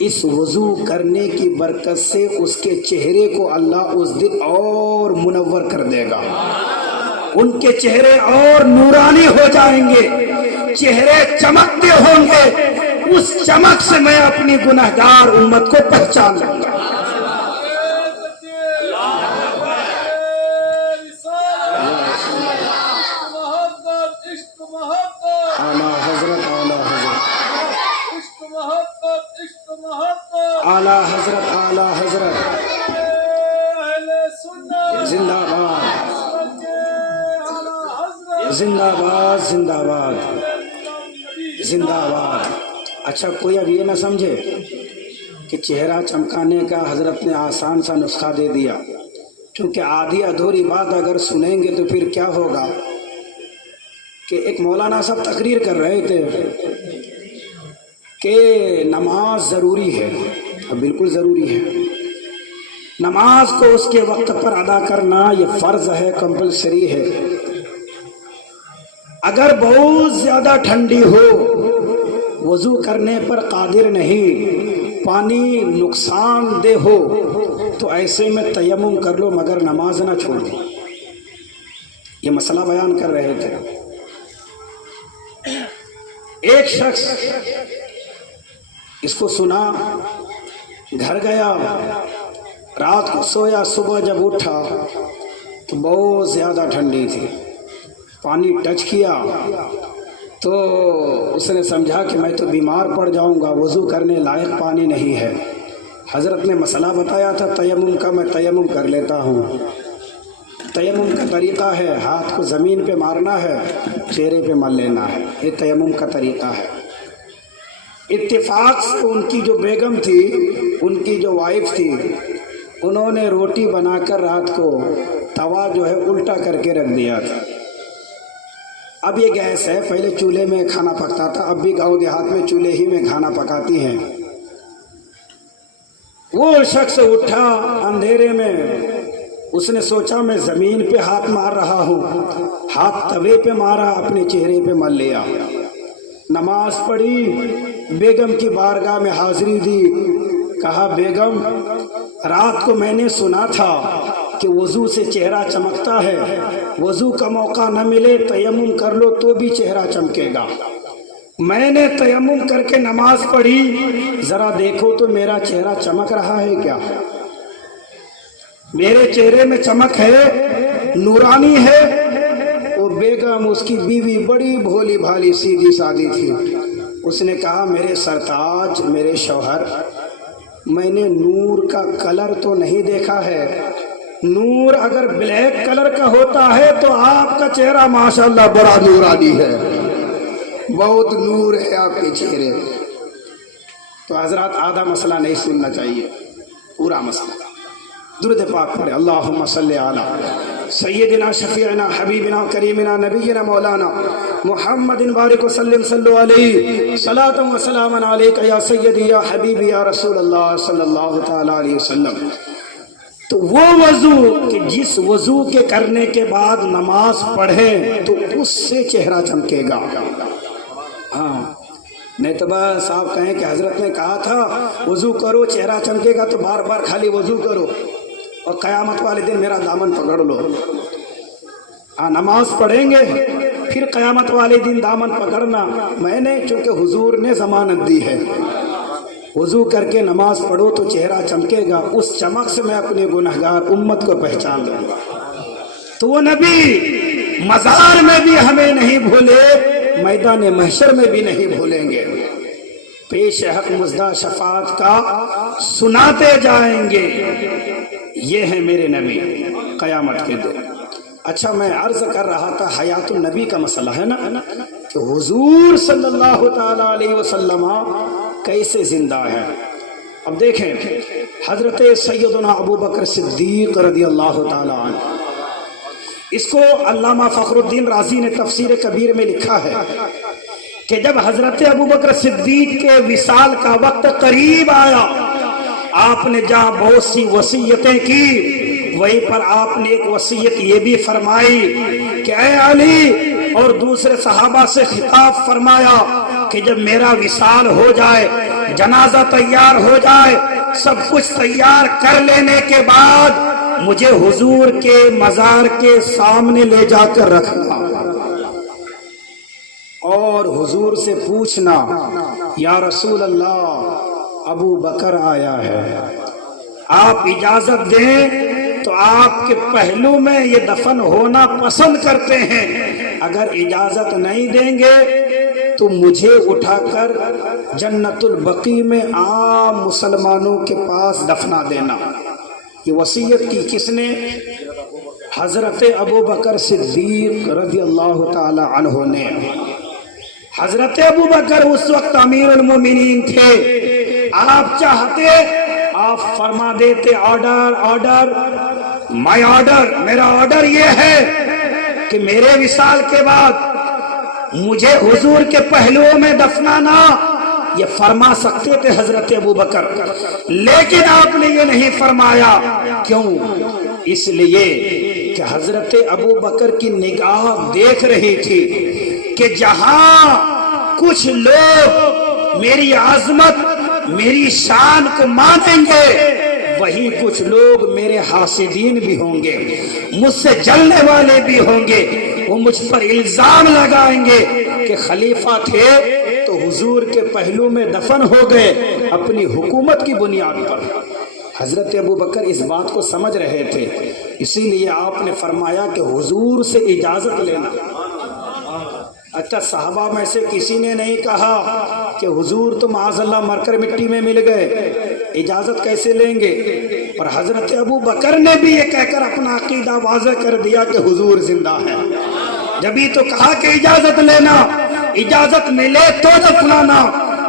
اس وضو کرنے کی برکت سے اس کے چہرے کو اللہ اس دن اور منور کر دے گا، ان کے چہرے اور نورانی ہو جائیں گے، چہرے چمکتے ہوں گے۔ اس چمک سے میں اپنی گناہگار امت کو پہچان لوں گا۔ اعلیٰ حضرت، اعلیٰ حضرت، زندہ باد، زندہ باد، زندہ باد، زندہ باد۔ اچھا کوئی اب یہ نہ سمجھے کہ چہرہ چمکانے کا حضرت نے آسان سا نسخہ دے دیا، کیونکہ آدھی ادھوری بات اگر سنیں گے تو پھر کیا ہوگا کہ ایک مولانا صاحب تقریر کر رہے تھے کہ نماز ضروری ہے، اور بالکل ضروری ہے، نماز کو اس کے وقت پر ادا کرنا یہ فرض ہے، کمپلسری ہے۔ اگر بہت زیادہ ٹھنڈی ہو، وضو کرنے پر قادر نہیں، پانی نقصان دہ ہو، تو ایسے میں تیمم کر لو مگر نماز نہ چھوڑو۔ یہ مسئلہ بیان کر رہے تھے۔ ایک شخص اس کو سنا، گھر گیا، رات کو سویا، صبح جب اٹھا تو بہت زیادہ ٹھنڈی تھی، پانی ٹچ کیا تو اس نے سمجھا کہ میں تو بیمار پڑ جاؤں گا، وضو کرنے لائق پانی نہیں ہے۔ حضرت نے مسئلہ بتایا تھا تیمم کا، میں تیمم کر لیتا ہوں۔ تیمم کا طریقہ ہے ہاتھ کو زمین پہ مارنا ہے، چہرے پہ مل لینا ہے، یہ تیمم کا طریقہ ہے۔ اتفاق سے ان کی جو بیگم تھی، ان کی جو وائف تھی، انہوں نے روٹی بنا کر رات کو توا جو ہے الٹا کر کے رکھ دیا تھا۔ اب یہ گیس ہے، پہلے چولہے میں کھانا پکتا تھا، اب بھی گاؤں دیہات میں چولہے ہی میں کھانا پکاتی ہیں۔ وہ شخص اٹھا اندھیرے میں، اس نے سوچا میں زمین پہ ہاتھ مار رہا ہوں، ہاتھ توے پہ مارا، اپنے چہرے پہ مل لیا، نماز پڑھی، بیگم کی بارگاہ میں حاضری دی، کہا بیگم رات کو میں نے سنا تھا کہ وضو سے چہرہ چمکتا ہے، وضو کا موقع نہ ملے تیمم کر لو تو بھی چہرہ چمکے گا۔ میں نے تیمم کر کے نماز پڑھی، ذرا دیکھو تو میرا چہرہ چمک رہا ہے کیا؟ میرے چہرے میں چمک ہے، نورانی ہے۔ وہ بیگم، اس کی بیوی بڑی بھولی بھالی سیدھی سادی تھی، اس نے کہا میرے سرتاج، میرے شوہر، میں نے نور کا کلر تو نہیں دیکھا ہے، نور اگر بلیک کلر کا ہوتا ہے تو آپ کا چہرہ ماشاءاللہ بڑا نورانی ہے، بہت نور ہے آپ کے چہرے۔ تو حضرات آدھا مسئلہ نہیں سننا چاہیے، پورا مسئلہ۔ درود پاک پڑھے، اللہم صلی علی سیدنا شفیعنا حبیبنا کریمنا نبینا مولانا محمد بارک وسلم، صلو علیہ صلاۃ و سلام علیک یا سیدی یا حبیبی یا رسول اللہ صلی اللہ تعالی علیہ وسلم۔ تو وہ وضو کہ جس وضو کے کرنے کے بعد نماز پڑھے تو اس سے چہرہ چمکے گا۔ ہاں، نہیں تو بس آپ کہیں کہ حضرت نے کہا تھا وضو کرو چہرہ چمکے گا تو بار بار خالی وضو کرو اور قیامت والے دن میرا دامن پکڑ لو۔ ہاں، نماز پڑھیں گے پھر قیامت والے دن دامن پکڑنا، میں نے چونکہ حضور نے ضمانت دی ہے، وضو کر کے نماز پڑھو تو چہرہ چمکے گا، اس چمک سے میں اپنے گنہگار امت کو پہچان لوں گا۔ تو وہ نبی مزار میں بھی ہمیں نہیں بھولے، میدان محشر میں بھی نہیں بھولیں گے، پیش حق مزدہ شفاعت کا سناتے جائیں گے، یہ ہے میرے نبی قیامت کے دن۔ اچھا، میں عرض کر رہا تھا حیات النبی کا مسئلہ ہے نا، کہ حضور صلی اللہ تعالی علیہ وسلم کیسے زندہ ہے۔ اب دیکھیں حضرت سیدنا ابو بکر صدیق رضی اللہ تعالی عنہ، اس کو علامہ فخر الدین رازی نے تفسیر کبیر میں لکھا ہے کہ جب حضرت ابو بکر صدیق کے وصال کا وقت قریب آیا، آپ نے جہاں بہت سی وصیتیں کی، وہیں پر آپ نے ایک وصیت یہ بھی فرمائی کہ اے علی، اور دوسرے صحابہ سے خطاب فرمایا کہ جب میرا وصال ہو جائے، جنازہ تیار ہو جائے، سب کچھ تیار کر لینے کے بعد مجھے حضور کے مزار کے سامنے لے جا کر رکھنا اور حضور سے پوچھنا یا رسول اللہ ابو بکر آیا ہے، آپ اجازت دیں تو آپ کے پہلو میں یہ دفن ہونا پسند کرتے ہیں، اگر اجازت نہیں دیں گے تو مجھے اٹھا کر جنت البقیع میں عام مسلمانوں کے پاس دفنا دینا۔ یہ وصیت کی کس نے؟ حضرت ابو بکر صدیق رضی اللہ تعالی عنہ نے۔ حضرت ابو بکر اس وقت امیر المومنین تھے، آپ چاہتے آپ فرما دیتے آرڈر آرڈر، مائی آرڈر، میرا آرڈر یہ ہے کہ میرے وصال کے بعد مجھے حضور کے پہلوؤں میں دفنانا، یہ فرما سکتے تھے حضرت ابو بکر، لیکن آپ نے یہ نہیں فرمایا۔ کیوں؟ اس لیے کہ حضرت ابو بکر کی نگاہ دیکھ رہی تھی کہ جہاں کچھ لوگ میری عظمت، میری شان کو مانیں گے، وہیں کچھ لوگ میرے حاسدین بھی ہوں گے، مجھ سے جلنے والے بھی ہوں گے، وہ مجھ پر الزام لگائیں گے کہ خلیفہ تھے تو حضور کے پہلو میں دفن ہو گئے اپنی حکومت کی بنیاد پر۔ حضرت ابو بکر اس بات کو سمجھ رہے تھے، اسی لیے آپ نے فرمایا کہ حضور سے اجازت لینا۔ اچھا، صحابہ میں سے کسی نے نہیں کہا کہ حضور تو معاذ اللہ مر کر مٹی میں مل گئے، اجازت کیسے لیں گے؟ اور حضرت ابو بکر نے بھی یہ کہہ کر اپنا عقیدہ واضح کر دیا کہ حضور زندہ ہے، جبھی تو کہا کہ اجازت لینا، اجازت ملے تو دفنانا،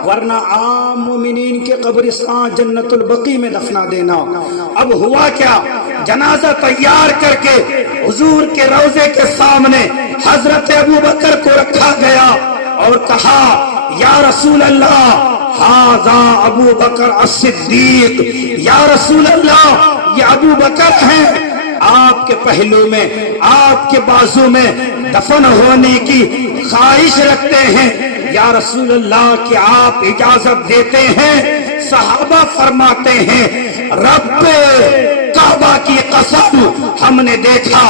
ورنہ عام مومنین کے قبرستان جنت البقیع میں دفنا دینا۔ اب ہوا کیا، جنازہ تیار کر کے حضور کے روضے کے سامنے حضرت ابو بکر کو رکھا گیا اور کہا یا رسول اللہ ھذا ابو بکر الصدیق، یا رسول اللہ یہ ابو بکر ہیں، آپ کے پہلو میں آپ کے بازو میں دفن ہونے کی خواہش رکھتے ہیں، یا رسول اللہ کہ آپ اجازت دیتے ہیں؟ صحابہ فرماتے ہیں رب کعبہ کی قسم ہم نے دیکھا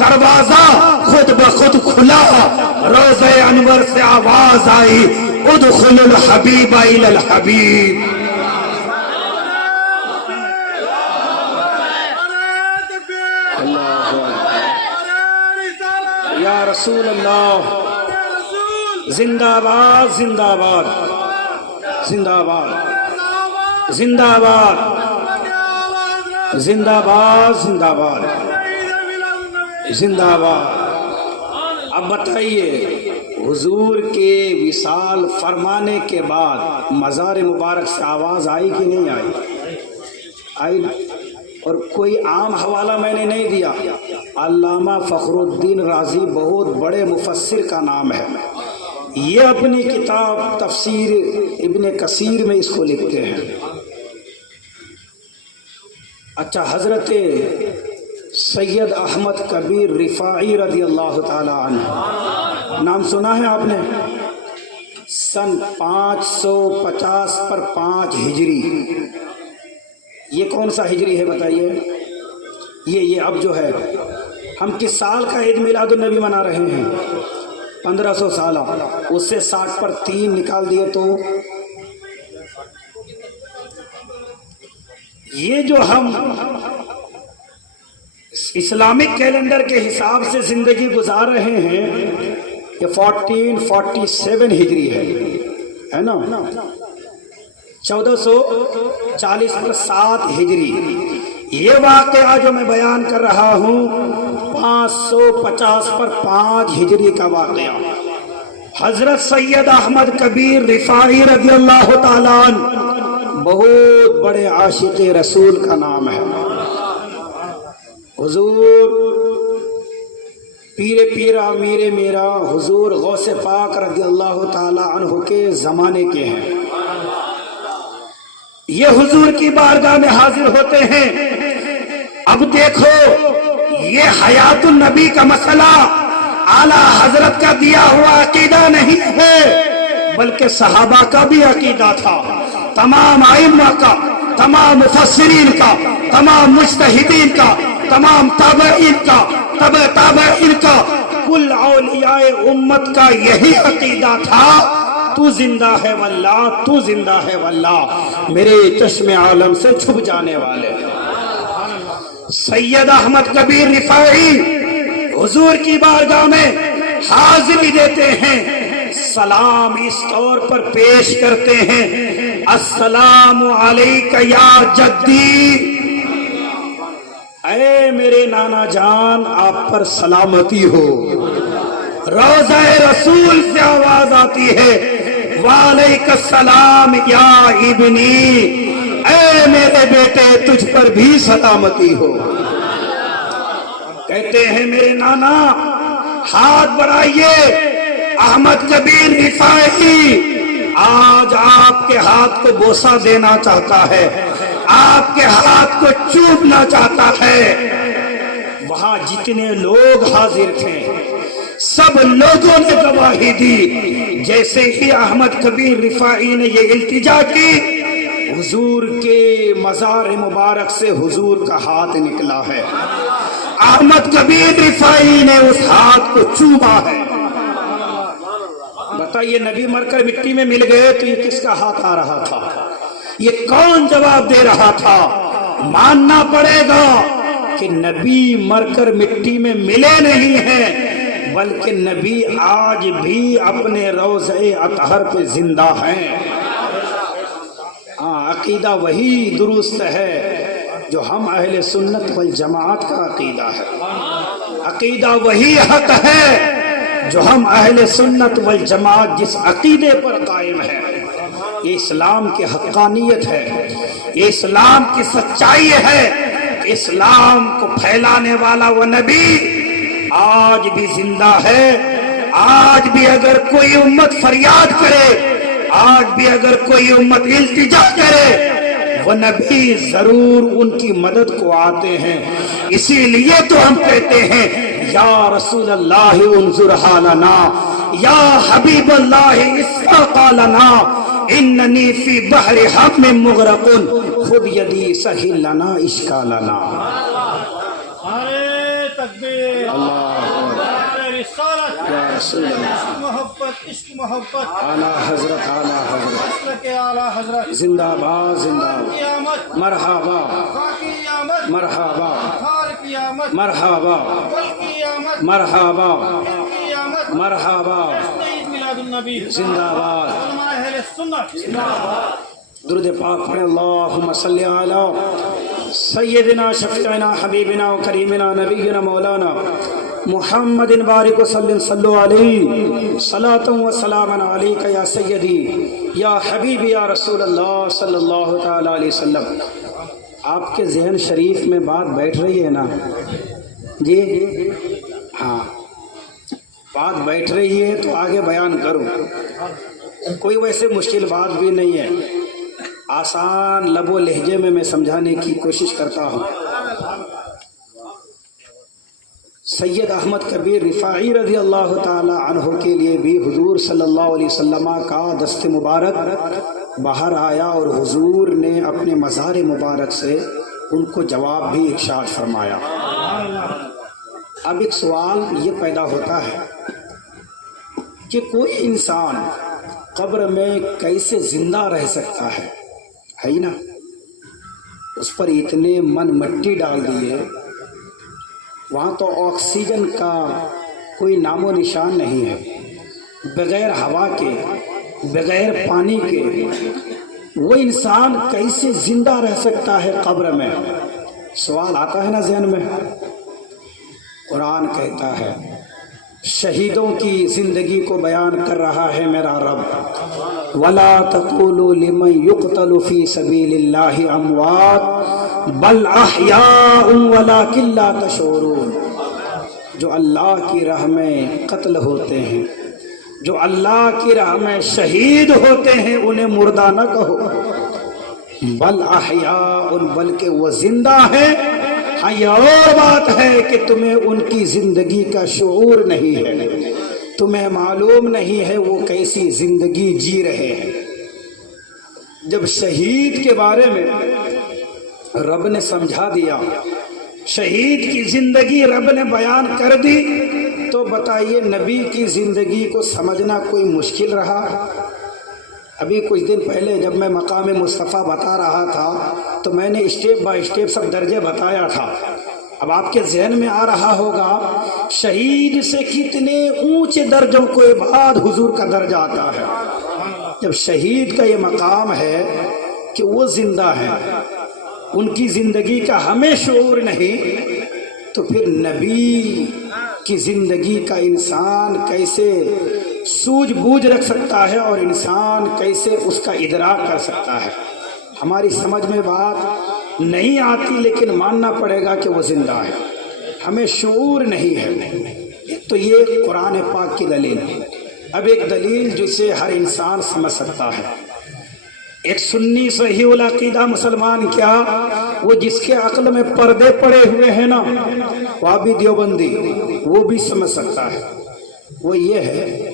دروازہ خود بخود کھلا، روضہ انور سے آواز آئی ادخل الحبیب الی الحبیب۔ یا رسول اللہ زندہ باد، زندہ باد، زندہ باد، زندہ باد، زندہ باد، زندہ باد، زندہ باد۔ اب بتائیے حضور کے وصال فرمانے کے بعد مزار مبارک سے آواز آئی کہ نہیں آئی؟ آئی نا؟ اور کوئی عام حوالہ میں نے نہیں دیا، علامہ فخر الدین رازی بہت بڑے مفسر کا نام ہے، یہ اپنی کتاب تفسیر ابن کثیر میں اس کو لکھتے ہیں۔ اچھا، حضرت سید احمد کبیر رفاعی رضی اللہ تعالی عنہ، نام سنا ہے آپ نے؟ سن 550 پر 5 ہجری، یہ کون سا ہجری ہے بتائیے؟ یہ اب جو ہے ہم کس سال کا عید میلاد النبی منا رہے ہیں؟ 1500 سالہ، اس سے 60 پر 3 نکال دیے تو یہ جو ہم اسلامک کیلنڈر کے حساب سے زندگی گزار رہے ہیں یہ 1447 ہجری ہے نا، 1440 پر 7 ہجری۔ یہ واقعہ جو میں بیان کر رہا ہوں 550 پر 5 ہجری کا واقعہ، حضرت سید احمد کبیر رفاعی رضی اللہ تعالیٰ عنہ بہت بڑے عاشق رسول کا نام ہے۔ حضور پیر پیرا میرے میرا حضور غوث پاک رضی اللہ تعالیٰ عنہ کے زمانے کے ہیں، یہ حضور کی بارگاہ میں حاضر ہوتے ہیں۔ اب دیکھو یہ حیات النبی کا مسئلہ اعلیٰ حضرت کا دیا ہوا عقیدہ نہیں ہے، بلکہ صحابہ کا بھی عقیدہ تھا، تمام ائمہ کا، تمام مفسرین کا، تمام مجتہدین کا، تمام تابعین کا، تبع تابعین کا، کل اولیاء امت کا یہی عقیدہ تھا، تو زندہ ہے واللہ، تو زندہ ہے واللہ، میرے چشم عالم سے چھپ جانے والے۔ سید احمد کبیر رفاعی حضور کی بارگاہ میں حاضری دیتے ہیں، سلام اس طور پر پیش کرتے ہیں، السلام علیک یا جدی، اے میرے نانا جان آپ پر سلامتی ہو۔ روضہ رسول سے آواز آتی ہے وعلیک السلام یا ابنی، اے میرے بیٹے تجھ پر بھی سلامتی ہو۔ کہتے ہیں میرے نانا ہاتھ بڑھائیے، احمد کبیر رفاعی آج آپ کے ہاتھ کو بوسہ دینا چاہتا ہے، آپ کے ہاتھ کو چومنا چاہتا ہے۔ وہاں جتنے لوگ حاضر تھے سب لوگوں نے گواہی دی، جیسے ہی احمد کبیر رفاعی نے یہ التجا کی، حضور کے مزار مبارک سے حضور کا ہاتھ نکلا ہے۔ احمد کبیر رفاعی نے اس ہاتھ کو چوما ہے۔ بتائیے نبی مر کر مٹی میں مل گئے تو یہ کس کا ہاتھ آ رہا تھا؟ یہ کون جواب دے رہا تھا؟ ماننا پڑے گا کہ نبی مر کر مٹی میں ملے نہیں ہیں، بلکہ نبی آج بھی اپنے روضہ اطہر پہ زندہ ہیں۔ عقیدہ وہی درست ہے جو ہم اہل سنت والجماعت کا عقیدہ ہے، عقیدہ وہی حق ہے جو ہم اہل سنت والجماعت جس عقیدے پر قائم ہے۔ یہ اسلام کی حقانیت ہے، یہ اسلام کی سچائی ہے۔ اسلام کو پھیلانے والا وہ نبی آج بھی زندہ ہے۔ آج بھی اگر کوئی امت فریاد کرے، آج بھی اگر کوئی امت التجا کرے، وہ نبی ضرور ان کی مدد کو آتے ہیں۔ اسی لیے تو ہم کہتے ہیں یا رسول اللہ انظر حالنا، یا حبیب اللہ اسحاق لنا، اننی فی بحر حم مغرق خود یدی سہل لنا اشکالنا۔ نعرے تکبیر، نعرے رسالت، یا رسول اللہ، عشق محبت، عشق محبت، اعلیٰ حضرت، اعلیٰ حضرت، نسل کے اعلیٰ حضرت، زندہ باد، زندہ باد، قیامت، مرحبا قیامت، مرحبا قیامت، مرحبا قیامت، مرحبا قیامت، مرحبا، عید میلاد النبی، زندہ باد۔ علماء اہل سنت، درود پاک پڑھیں، اللہم صلی علی سیدنا شفیعنا حبیبنا و کریمنا نبینا مولانا محمد بارک وسلم، صلو علیہ صلاۃ و سلام علیک یا سیدی یا حبیبی یا رسول اللہ صلی اللہ تعالی علیہ وسلم۔ آپ کے ذہن شریف میں بات بیٹھ رہی ہے نا جی؟ ہاں، بات بیٹھ رہی ہے تو آگے بیان کروں۔ کوئی ویسے مشکل بات بھی نہیں ہے، آسان لب و لہجے میں سمجھانے کی کوشش کرتا ہوں۔ سید احمد کبیر رفاعی رضی اللہ تعالی عنہ کے لیے بھی حضور صلی اللہ علیہ وسلم کا دست مبارک باہر آیا اور حضور نے اپنے مزار مبارک سے ان کو جواب بھی ارشاد فرمایا۔ اب ایک سوال یہ پیدا ہوتا ہے کہ کوئی انسان قبر میں کیسے زندہ رہ سکتا ہے ہی نا؟ اس پر اتنے من مٹی ڈال دیے، وہاں تو آکسیجن کا کوئی نام و نشان نہیں ہے، بغیر ہوا کے، بغیر پانی کے وہ انسان کیسے زندہ رہ سکتا ہے قبر میں؟ سوال آتا ہے نا ذہن میں۔ قرآن کہتا ہے، شہیدوں کی زندگی کو بیان کر رہا ہے میرا رب، وَلَا تَقُولُوا لِمَنْ يُقْتَلُ فِي سَبِيلِ اللَّهِ أَمْوَاتٌ بَلْ أَحْيَاءٌ وَلَكِنْ لَا تَشْعُرُونَ۔ جو اللہ کی راہ میں قتل ہوتے ہیں، جو اللہ کی راہ میں شہید ہوتے ہیں، انہیں مردہ نہ کہو، بل احیاء، بلکہ وہ زندہ ہیں۔ ہاں، یہ اور بات ہے کہ تمہیں ان کی زندگی کا شعور نہیں ہے، تمہیں معلوم نہیں ہے وہ کیسی زندگی جی رہے ہیں۔ جب شہید کے بارے میں رب نے سمجھا دیا، شہید کی زندگی رب نے بیان کر دی، تو بتائیے نبی کی زندگی کو سمجھنا کوئی مشکل رہا؟ ابھی کچھ دن پہلے جب میں مقام مصطفیٰ بتا رہا تھا تو میں نے اسٹیپ بائی اسٹیپ سب درجے بتایا تھا۔ اب آپ کے ذہن میں آ رہا ہوگا شہید سے کتنے اونچے درجوں کے بعد حضور کا درجہ آتا ہے۔ جب شہید کا یہ مقام ہے کہ وہ زندہ ہے، ان کی زندگی کا ہمیں شعور نہیں، تو پھر نبی کی زندگی کا انسان کیسے سوجھ بوجھ رکھ سکتا ہے اور انسان کیسے اس کا ادراک کر سکتا ہے؟ ہماری سمجھ میں بات نہیں آتی، لیکن ماننا پڑے گا کہ وہ زندہ ہے، ہمیں شعور نہیں ہے۔ تو یہ قرآن پاک کی دلیل۔ اب ایک دلیل جسے ہر انسان سمجھ سکتا ہے، ایک سنی صحیح العقیدہ مسلمان کیا، وہ جس کے عقل میں پردے پڑے ہوئے ہیں نا، وہابی دیوبندی، وہ بھی سمجھ سکتا ہے۔ وہ یہ ہے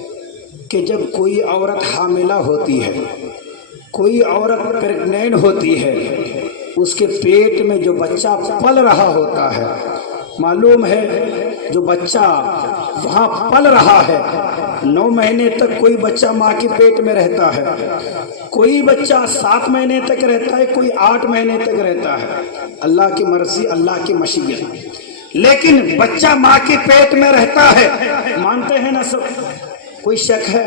کہ جب کوئی عورت حاملہ ہوتی ہے، کوئی عورت پریگنینٹ ہوتی ہے، اس کے پیٹ میں جو بچہ پل رہا ہوتا ہے، معلوم ہے جو بچہ وہاں پل رہا ہے 9 مہینے تک کوئی بچہ ماں کے پیٹ میں رہتا ہے، کوئی بچہ 7 مہینے تک رہتا ہے، کوئی 8 مہینے تک رہتا ہے، اللہ کی مرضی، اللہ کی مشیت۔ لیکن بچہ ماں کے پیٹ میں رہتا ہے، مانتے ہیں نا سب؟ کوئی شک ہے؟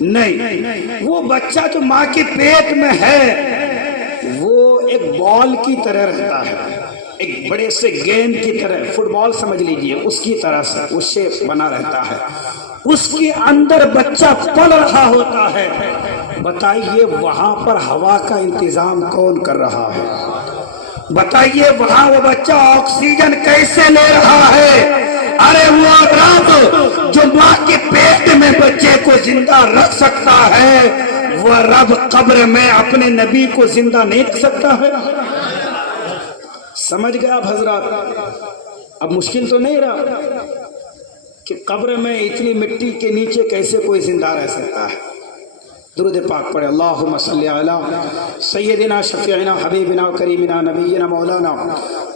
نہیں۔ وہ بچہ جو ماں کے پیٹ میں ہے وہ ایک بال کی طرح رہتا ہے، ایک بڑے سے گیند کی طرح، فٹ بال سمجھ لیجئے، اس کی طرح سے اس شیپ بنا رہتا ہے، اس کے اندر بچہ پل رہا ہوتا ہے۔ بتائیے وہاں پر ہوا کا انتظام کون کر رہا ہے؟ بتائیے وہاں وہ بچہ آکسیجن کیسے لے رہا ہے؟ ارے وہ رب جو ماں کے پیٹ میں بچے کو زندہ رکھ سکتا ہے، وہ رب قبر میں اپنے نبی کو زندہ نہیں رکھ سکتا ہے؟ سمجھ گئے آپ حضرات؟ اب مشکل تو نہیں رہا کہ قبر میں اتنی مٹی کے نیچے کیسے کوئی زندہ رہ سکتا ہے؟ درود پاک پڑھے، اللہم صلی علی سیدنا شفیعنا حبیبنا کریمنا نبینا مولانا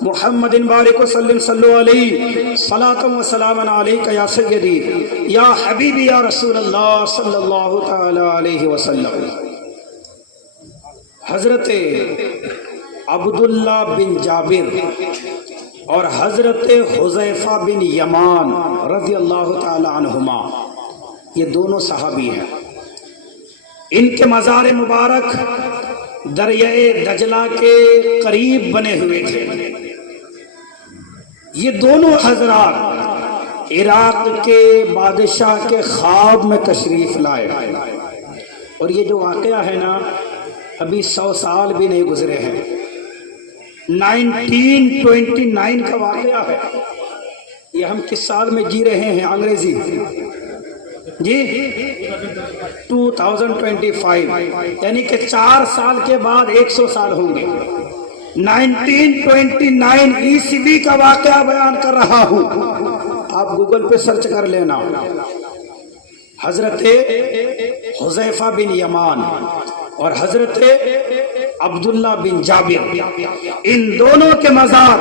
محمد بارک وسلم، صلو علیہ صلاۃ و سلام علیک یا سیدی یا حبیبی یا رسول اللہ صلی اللہ تعالی علیہ وسلم۔ حضرت عبداللہ بن جابر اور حضرت حذیفہ بن یمان رضی اللہ تعالی عنہما، یہ دونوں صحابی ہیں۔ ان کے مزار مبارک دریائے دجلہ کے قریب بنے ہوئے تھے۔ یہ دونوں حضرات عراق کے بادشاہ کے خواب میں تشریف لائے، اور یہ جو واقعہ ہے نا ابھی 100 سال بھی نہیں گزرے ہیں، 1929 کا واقعہ ہے۔ یہ ہم کس سال میں جی رہے ہیں انگریزی؟ جی 2025، یعنی کہ 4 سال کے بعد 100 سال ہوں گے۔ 1929 عیسوی کا واقعہ بیان کر رہا ہوں، آپ گوگل پہ سرچ کر لینا۔ حضرت حذیفہ بن یمان اور حضرت عبداللہ بن جابر، ان دونوں کے مزار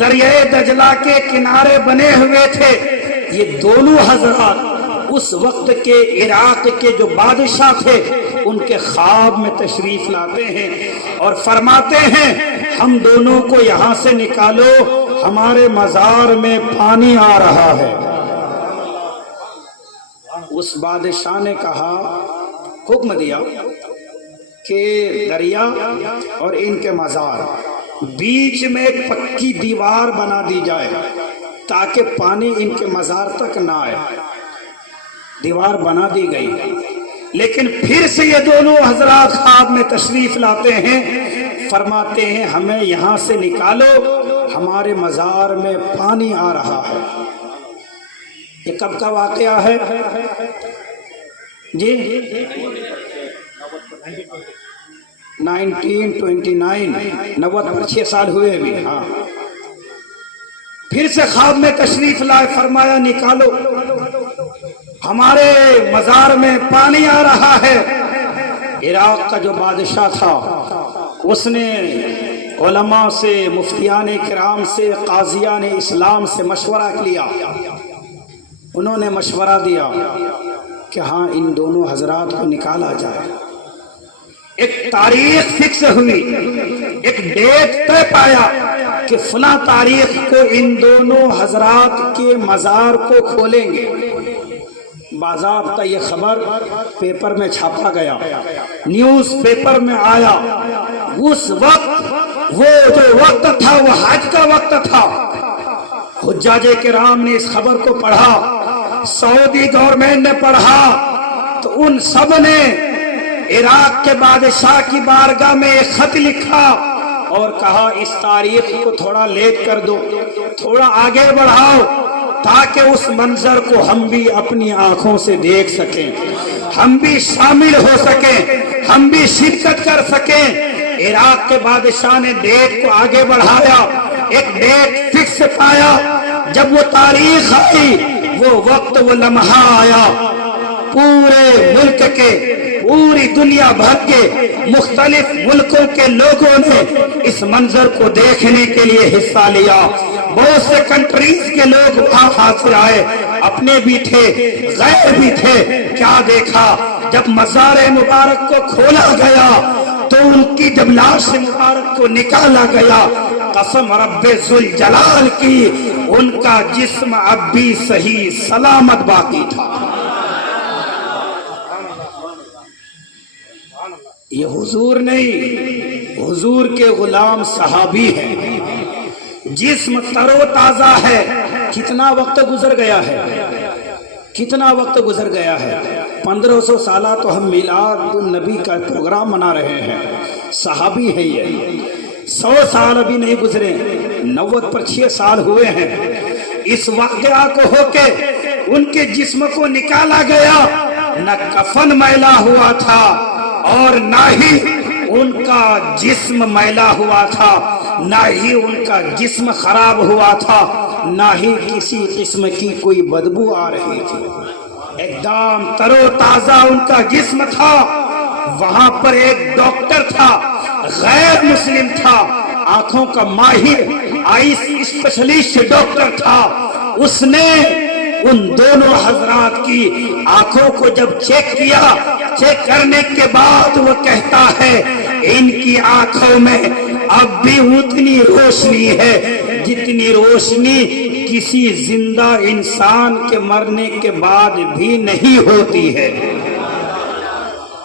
دریائے دجلہ کے کنارے بنے ہوئے تھے۔ یہ دونوں حضرات اس وقت کے عراق کے جو بادشاہ تھے ان کے خواب میں تشریف لاتے ہیں اور فرماتے ہیں ہم دونوں کو یہاں سے نکالو، ہمارے مزار میں پانی آ رہا ہے۔ اس بادشاہ نے کہا، حکم دیا کہ دریا اور ان کے مزار بیچ میں ایک پکی دیوار بنا دی جائے تاکہ پانی ان کے مزار تک نہ آئے۔ دیوار بنا دی گئی، لیکن پھر سے یہ دونوں حضرات خواب میں تشریف لاتے ہیں، فرماتے ہیں ہمیں یہاں سے نکالو، ہمارے مزار میں پانی آ رہا ہے۔ یہ کب کا واقعہ ہے جی؟ 1929، 90 پر 6 سال ہوئے بھی۔ ہاں، پھر سے خواب میں تشریف لائے، فرمایا نکالو، ہمارے مزار میں پانی آ رہا ہے۔ عراق کا جو بادشاہ تھا اس نے علماء سے، مفتیان کرام سے، قاضیان اسلام سے مشورہ کیا۔ انہوں نے مشورہ دیا کہ ہاں ان دونوں حضرات کو نکالا جائے۔ ایک تاریخ فکس ہوئی، ایک ڈیٹ طے پایا کہ فلاں تاریخ کو ان دونوں حضرات کے مزار کو کھولیں گے۔ باضابطہ یہ خبر پیپر میں چھاپا گیا، نیوز پیپر میں آیا۔ اس وقت وہ جو وقت تھا وہ حج کا وقت تھا۔ حجاج کرام نے اس خبر کو پڑھا، سعودی گورنمنٹ نے پڑھا، تو ان سب نے عراق کے بادشاہ کی بارگاہ میں ایک خط لکھا اور کہا اس تاریخ کو تھوڑا لیٹ کر دو، تھوڑا آگے بڑھاؤ تاکہ اس منظر کو ہم بھی اپنی آنکھوں سے دیکھ سکیں، ہم بھی شامل ہو سکیں، ہم بھی شرکت کر سکیں۔ عراق کے بادشاہ نے ڈیٹ کو آگے بڑھایا، ایک ڈیٹ فکس پایا۔ جب وہ تاریخ آئی، وہ وقت، وہ لمحہ آیا، پورے ملک کے، پوری دنیا بھر کے مختلف ملکوں کے لوگوں نے اس منظر کو دیکھنے کے لیے حصہ لیا۔ بہت سے کنٹریز کے لوگ وہاں حاضر آئے، اپنے بھی تھے غیر بھی تھے۔ کیا دیکھا؟ جب مزار مبارک کو کھولا گیا تو ان کی جب لاش مبارک کو نکالا گیا، قسم رب ذوالجلال کی، ان کا جسم اب بھی صحیح سلامت باقی تھا۔ یہ حضور نہیں، حضور کے غلام صحابی ہیں، جسم تر و تازہ ہے۔ کتنا وقت گزر گیا ہے، کتنا وقت گزر گیا ہے، 1500 سالہ تو ہم میلاد النبی کا پروگرام منا رہے ہیں، صحابی ہے یہ، 100 سال ابھی نہیں گزرے، 90 پر 6 سال ہوئے ہیں۔ اس واقعہ کو ہو کے ان کے جسم کو نکالا گیا، نہ کفن میلا ہوا تھا اور نہ ہی ان کا جسم میلا ہوا تھا، نہ ہی ان کا جسم خراب ہوا تھا، نہ ہی کسی قسم کی کوئی بدبو آ رہی تھی، ایک دم تر و تازہ ان کا جسم تھا۔ وہاں پر ایک ڈاکٹر تھا، غیر مسلم تھا، آنکھوں کا ماہر، آئس اسپیشلسٹ ڈاکٹر تھا۔ اس نے ان دونوں حضرات کی آنکھوں کو جب چیک کیا، چیک کرنے کے بعد وہ کہتا ہے ان کی آنکھوں میں اب بھی اتنی روشنی ہے جتنی روشنی کسی زندہ انسان کے مرنے کے بعد بھی نہیں ہوتی ہے،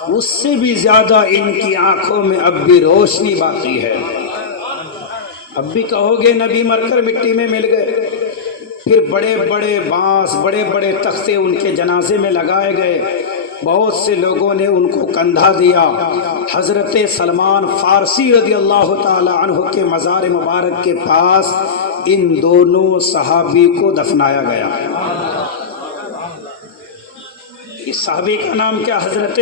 اس سے بھی زیادہ ان کی آنکھوں میں اب بھی روشنی باقی ہے۔ اب بھی کہو گے نبی مر کر مٹی میں مل گئے؟ پھر بڑے بڑے بانس، بڑے بڑے تختے ان کے جنازے میں لگائے گئے، بہت سے لوگوں نے ان کو کندھا دیا۔ حضرت سلمان فارسی رضی اللہ تعالی عنہ کے مزار مبارک کے پاس ان دونوں صحابی کو دفنایا گیا۔ اس صحابی کا نام کیا؟ حضرت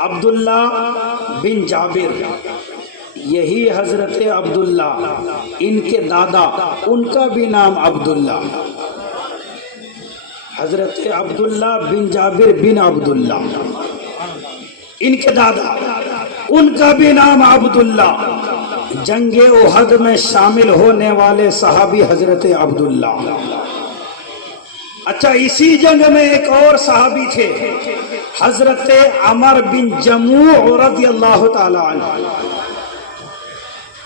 عبداللہ بن جابر۔ یہی حضرت عبداللہ، ان کے دادا، ان کا بھی نام عبداللہ، حضرت عبداللہ بن جابر بن عبداللہ، ان کے دادا، ان کا بھی نام عبداللہ۔ جنگ احد میں شامل ہونے والے صحابی حضرت عبداللہ۔ اچھا، اسی جنگ میں ایک اور صحابی تھے، حضرت عمر بن جموع رضی اللہ تعالی عنہ۔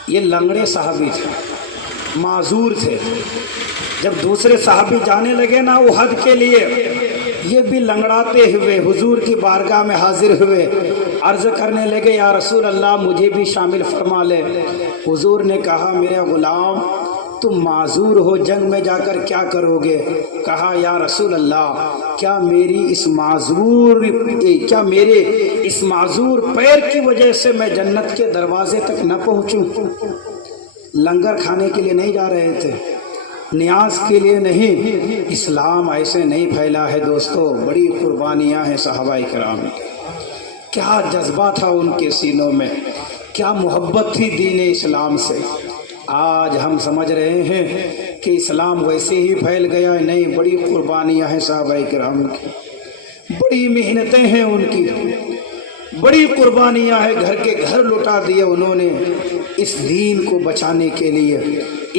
یہ لنگڑے صحابی تھے، معذور تھے۔ جب دوسرے صحابی جانے لگے نا احد کے لیے، یہ بھی لنگڑاتے ہوئے حضور کی بارگاہ میں حاضر ہوئے، عرض کرنے لگے یا رسول اللہ مجھے بھی شامل فرما لے۔ حضور نے کہا میرے غلام تم معذور ہو، جنگ میں جا کر کیا کرو گے؟ کہا یا رسول اللہ کیا میرے اس معذور پیر کی وجہ سے میں جنت کے دروازے تک نہ پہنچوں؟ لنگر کھانے کے لیے نہیں جا رہے تھے، نیاز کے لیے نہیں۔ اسلام ایسے نہیں پھیلا ہے دوستو، بڑی قربانیاں ہیں صحابہ کرام کی۔ کیا جذبہ تھا ان کے سینوں میں، کیا محبت تھی دین اسلام سے۔ آج ہم سمجھ رہے ہیں کہ اسلام ویسے ہی پھیل گیا ہے، نہیں، بڑی قربانیاں ہیں صحابہ کرام کی، بڑی محنتیں ہیں ان کی، بڑی قربانیاں ہیں، گھر کے گھر لوٹا دیے انہوں نے اس دین کو بچانے کے لیے،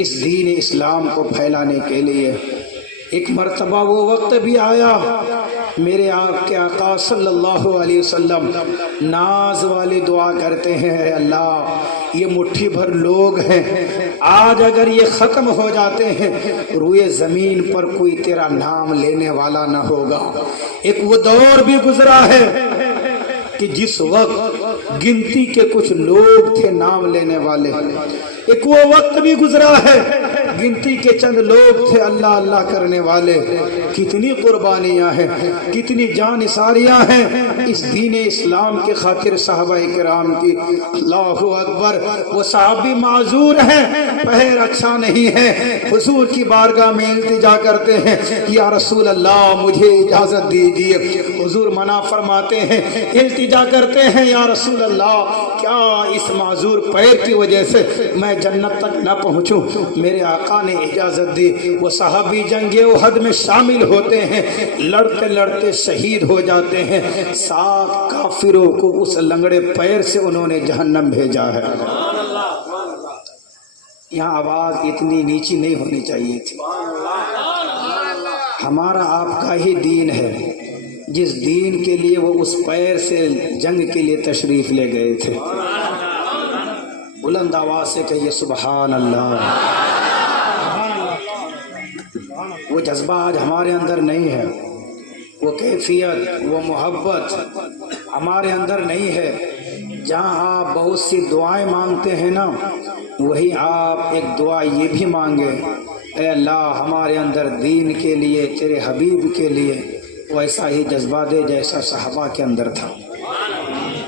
اس دین اسلام کو پھیلانے کے لیے۔ ایک مرتبہ وہ وقت بھی آیا، میرے آپ کے آقا صلی اللہ علیہ وسلم ناز والی دعا کرتے ہیں، اے اللہ یہ مٹھی بھر لوگ ہیں، آج اگر یہ ختم ہو جاتے ہیں روئے زمین پر کوئی تیرا نام لینے والا نہ ہوگا۔ ایک وہ دور بھی گزرا ہے کہ جس وقت گنتی کے کچھ لوگ تھے نام لینے والے، ایک وہ وقت بھی گزرا ہے گنتی کے چند لوگ تھے اللہ اللہ کرنے والے۔ کتنی قربانیاں ہیں، کتنی جان نثاریاں ہیں اس دین اسلام کے خاطر صحابہ کرام کی۔ اللہ اکبر، وہ صحابی معذور ہیں، پیر اچھا نہیں ہے، حضور کی بارگاہ میں التجا کرتے ہیں یا رسول اللہ مجھے اجازت دیجیے۔ حضور منع فرماتے ہیں، التجا کرتے ہیں یا رسول اللہ کیا اس معذور پیر کی وجہ سے میں جنت تک نہ پہنچوں؟ میرے آقا نے اجازت دی۔ وہ صحابی جنگ احد میں شامل ہوتے ہیں، لڑتے لڑتے شہید ہو جاتے ہیں، 7 کافروں کو اس لنگڑے پیر سے انہوں نے جہنم بھیجا ہے۔ یہاں آواز اتنی نیچی نہیں ہونی چاہیے تھی. ہمارا آپ کا ہی دین ہے جس دین کے لیے وہ اس پیر سے جنگ کے لیے تشریف لے گئے تھے. بلند آواز سے کہیے سبحان اللہ. وہ جذبہ آج ہمارے اندر نہیں ہے، وہ کیفیت، وہ محبت ہمارے اندر نہیں ہے. جہاں آپ بہت سی دعائیں مانگتے ہیں نا، وہی آپ ایک دعا یہ بھی مانگے، اے اللہ ہمارے اندر دین کے لیے، تیرے حبیب کے لیے ویسا ہی جذبہ دے جیسا صحابہ کے اندر تھا.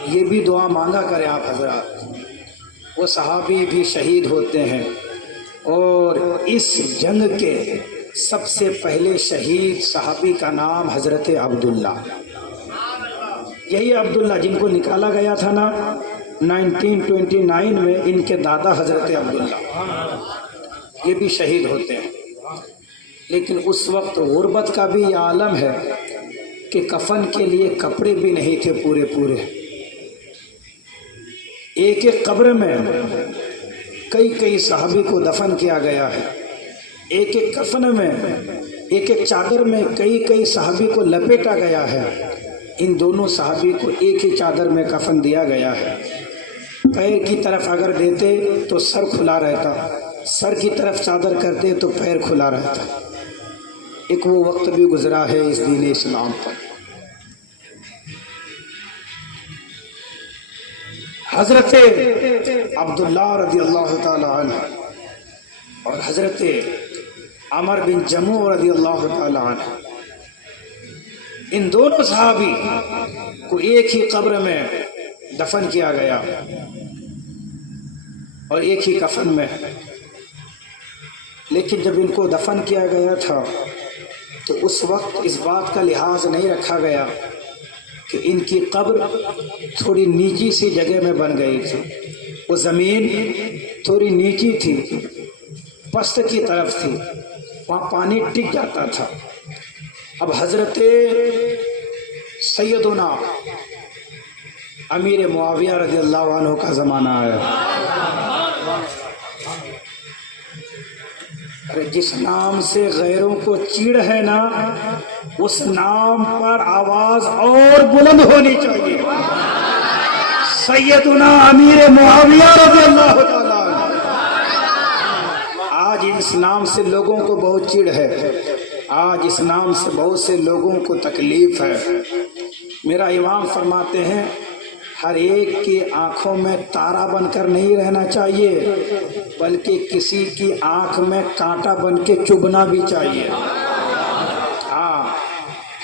یہ بھی دعا مانگا کریں آپ حضرات. وہ صحابی بھی شہید ہوتے ہیں، اور اس جنگ کے سب سے پہلے شہید صحابی کا نام حضرت عبداللہ. یہی عبداللہ جن کو نکالا گیا تھا نا 1929 میں، ان کے دادا حضرت عبداللہ یہ بھی شہید ہوتے ہیں. لیکن اس وقت غربت کا بھی یہ عالم ہے کہ کفن کے لیے کپڑے بھی نہیں تھے پورے. ایک ایک قبر میں کئی صحابی کو دفن کیا گیا ہے. ایک ایک کفن میں، ایک ایک چادر میں کئی صحابی کو لپیٹا گیا ہے. ان دونوں صحابی کو ایک ہی چادر میں کفن دیا گیا ہے. پیر کی طرف اگر دیتے تو سر کھلا رہتا، سر کی طرف چادر کرتے تو پیر کھلا رہتا. ایک وہ وقت بھی گزرا ہے اس دین اسلام پر. حضرت عبداللہ رضی اللہ تعالی عنہ اور حضرت عمر بن جموع رضی اللہ تعالی عنہ، ان دونوں صحابی کو ایک ہی قبر میں دفن کیا گیا اور ایک ہی کفن میں. لیکن جب ان کو دفن کیا گیا تھا تو اس وقت اس بات کا لحاظ نہیں رکھا گیا کہ ان کی قبر تھوڑی نیچی سی جگہ میں بن گئی تھی. وہ زمین تھوڑی نیچی تھی، پست کی طرف تھی، وہاں پانی ٹک جاتا تھا. اب حضرت سیدنا امیر معاویہ رضی اللہ عنہ کا زمانہ آیا. جس نام سے غیروں کو چیڑ ہے نا، اس نام پر آواز اور بلند ہونی چاہیے. سیدنا امیر معاویہ رضی اللہ تعالیٰ عنہ. آج اس نام سے لوگوں کو بہت چیڑ ہے، آج اس نام سے بہت سے لوگوں کو تکلیف ہے. میرا امام فرماتے ہیں ہر ایک کی آنکھوں میں تارا بن کر نہیں رہنا چاہیے، بلکہ کسی کی آنکھ میں کانٹا بن کے چبھنا بھی چاہیے. ہاں،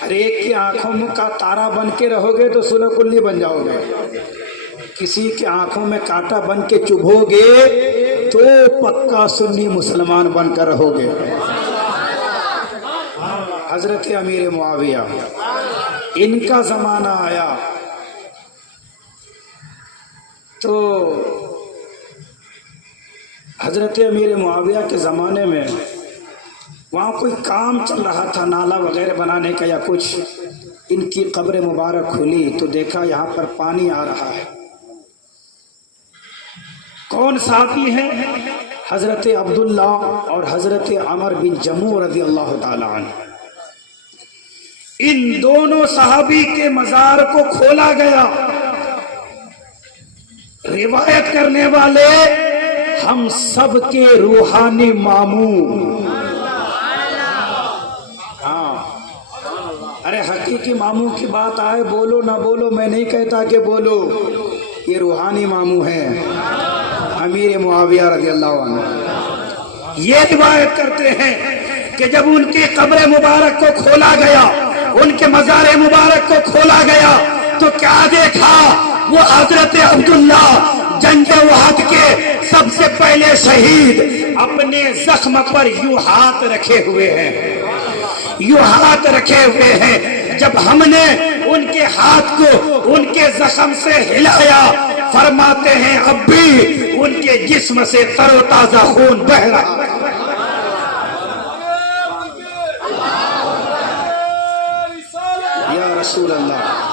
ہر ایک کی آنکھوں میں کا تارا بن کے رہو گے تو سلہ کلی بن جاؤ گے. کسی کی آنکھوں میں کانٹا بن کے چبھو گے تو پکا سنی مسلمان بن کر رہو گے. حضرت امیر معاویہ، ان کا زمانہ آیا تو حضرت امیر معاویہ کے زمانے میں وہاں کوئی کام چل رہا تھا، نالا وغیرہ بنانے کا یا کچھ. ان کی قبر مبارک کھلی تو دیکھا یہاں پر پانی آ رہا ہے. کون صحابی ہیں؟ حضرت عبداللہ اور حضرت عمر بن جموع رضی اللہ تعالی عنہ. ان دونوں صحابی کے مزار کو کھولا گیا. روایت کرنے والے ہم سب کے روحانی ماموں. ہاں، ارے حقیقی ماموں کی بات آئے بولو نہ بولو، میں نہیں کہتا کہ بولو. یہ روحانی ماموں ہیں امیر معاویہ رضی اللہ عنہ. یہ روایت کرتے ہیں کہ جب ان کی قبر مبارک کو کھولا گیا، ان کے مزار مبارک کو کھولا گیا تو کیا دیکھا؟ وہ حضرت عبداللہ جنگ احد کے سب سے پہلے شہید اپنے زخم پر یوں ہاتھ رکھے ہوئے ہیں، یوں ہاتھ رکھے ہوئے ہیں. جب ہم نے ان کے ہاتھ کو ان کے زخم سے ہلایا، فرماتے ہیں اب بھی ان کے جسم سے تر و تازہ خون بہ رہا ہے. یا رسول اللہ،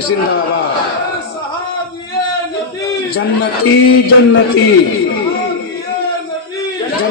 زندہ باد. جنتی جنتی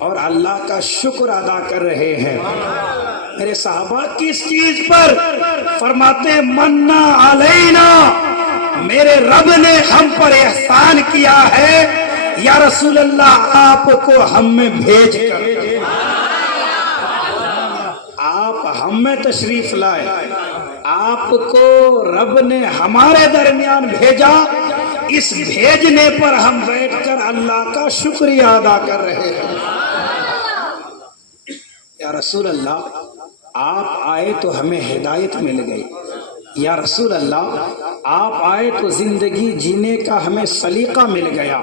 اور اللہ کا شکر ادا کر رہے ہیں۔ میرے صحابہ کس چیز پر؟ فرماتے ہیں منا علینا، میرے رب نے ہم پر احسان کیا ہے یا رسول اللہ آپ کو ہم میں بھیج کر، آپ ہم میں تشریف لائے، آپ کو رب نے ہمارے درمیان بھیجا، اس بھیجنے پر ہم بیٹھ کر اللہ کا شکریہ ادا کر رہے ہیں۔ یا رسول اللہ آپ آئے تو ہمیں ہدایت مل گئی، یا رسول اللہ آپ آئے تو زندگی جینے کا ہمیں سلیقہ مل گیا،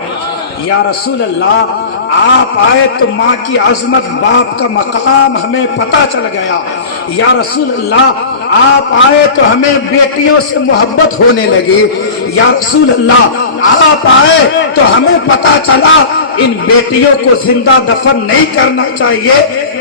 یا رسول اللہ آپ آئے تو ماں کی عظمت، باپ کا مقام ہمیں پتہ چل گیا، یا رسول اللہ آپ آئے تو ہمیں بیٹیوں سے محبت ہونے لگی، یا رسول اللہ آپ آئے تو ہمیں پتہ چلا ان بیٹیوں کو زندہ دفن نہیں کرنا چاہیے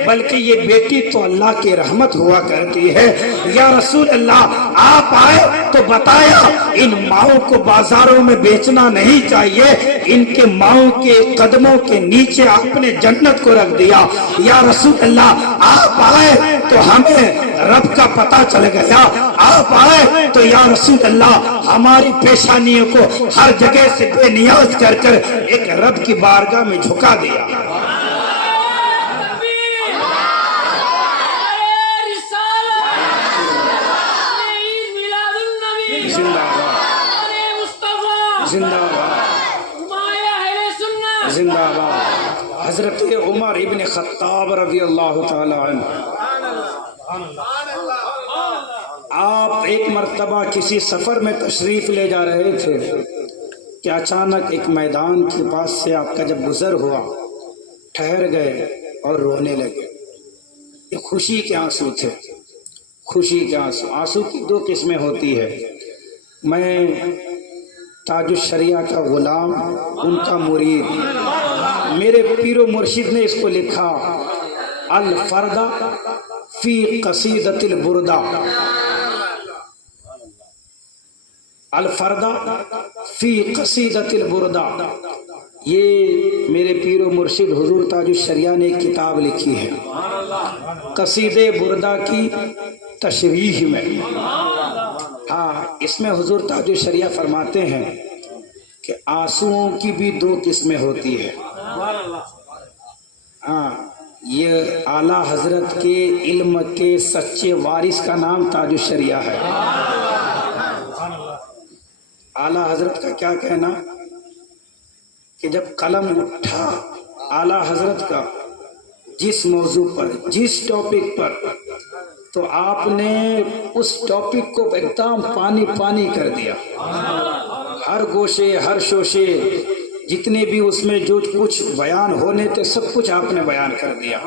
بلکہ یہ بیٹی تو اللہ کی رحمت ہوا کرتی ہے، یا رسول اللہ آپ آئے تو بتایا ان ماؤں کو بازاروں میں بیچنا نہیں چاہیے، ان کے ماؤں کے قدموں کے نیچے آپ نے جنت کو رکھ دیا، یا رسول اللہ آپ آئے تو ہمیں رب کا پتہ چل گیا، آپ آئے تو یا رسول اللہ ہماری پیشانیوں کو ہر جگہ سے بے نیاز کر کر ایک رب کی بارگاہ میں جھکا دیا۔ زندہ باد حضرت عمر ابن خطاب رضی اللہ تعالی عنہ، آپ ایک مرتبہ کسی سفر میں تشریف لے جا رہے تھے کہ اچانک ایک میدان کے پاس سے آپ کا جب گزر ہوا ٹھہر گئے اور رونے لگے۔ یہ خوشی کے آنسو تھے، خوشی کے آنسو۔ آنسو کی دو قسمیں ہوتی ہے، میں تاج الشریعہ کا غلام، ان کا مرید، میرے پیر و مرشد نے اس کو لکھا الفردہ فی قصیدۃ البردہ، الفردہ فی قصیدۃ البردہ، یہ میرے پیر و مرشد حضور تاج الشریعہ نے ایک کتاب لکھی ہے قصیدہ بردہ کی تشریح میں۔ ہاں، اس میں حضور تاج الشریعہ فرماتے ہیں کہ آنسوؤں کی بھی دو قسمیں ہوتی ہے۔ ہاں، یہ اعلیٰ حضرت کے علم کے سچے وارث کا نام تاج الشریعہ ہے۔ اعلیٰ حضرت کا کیا کہنا کہ جب قلم اٹھا اعلیٰ حضرت کا جس موضوع پر، جس ٹاپک پر، تو آپ نے اس ٹاپک کو ایک دم پانی پانی کر دیا، ہر گوشے ہر شوشے جتنے بھی اس میں جو کچھ بیان ہونے تھے سب کچھ آپ نے بیان کر دیا۔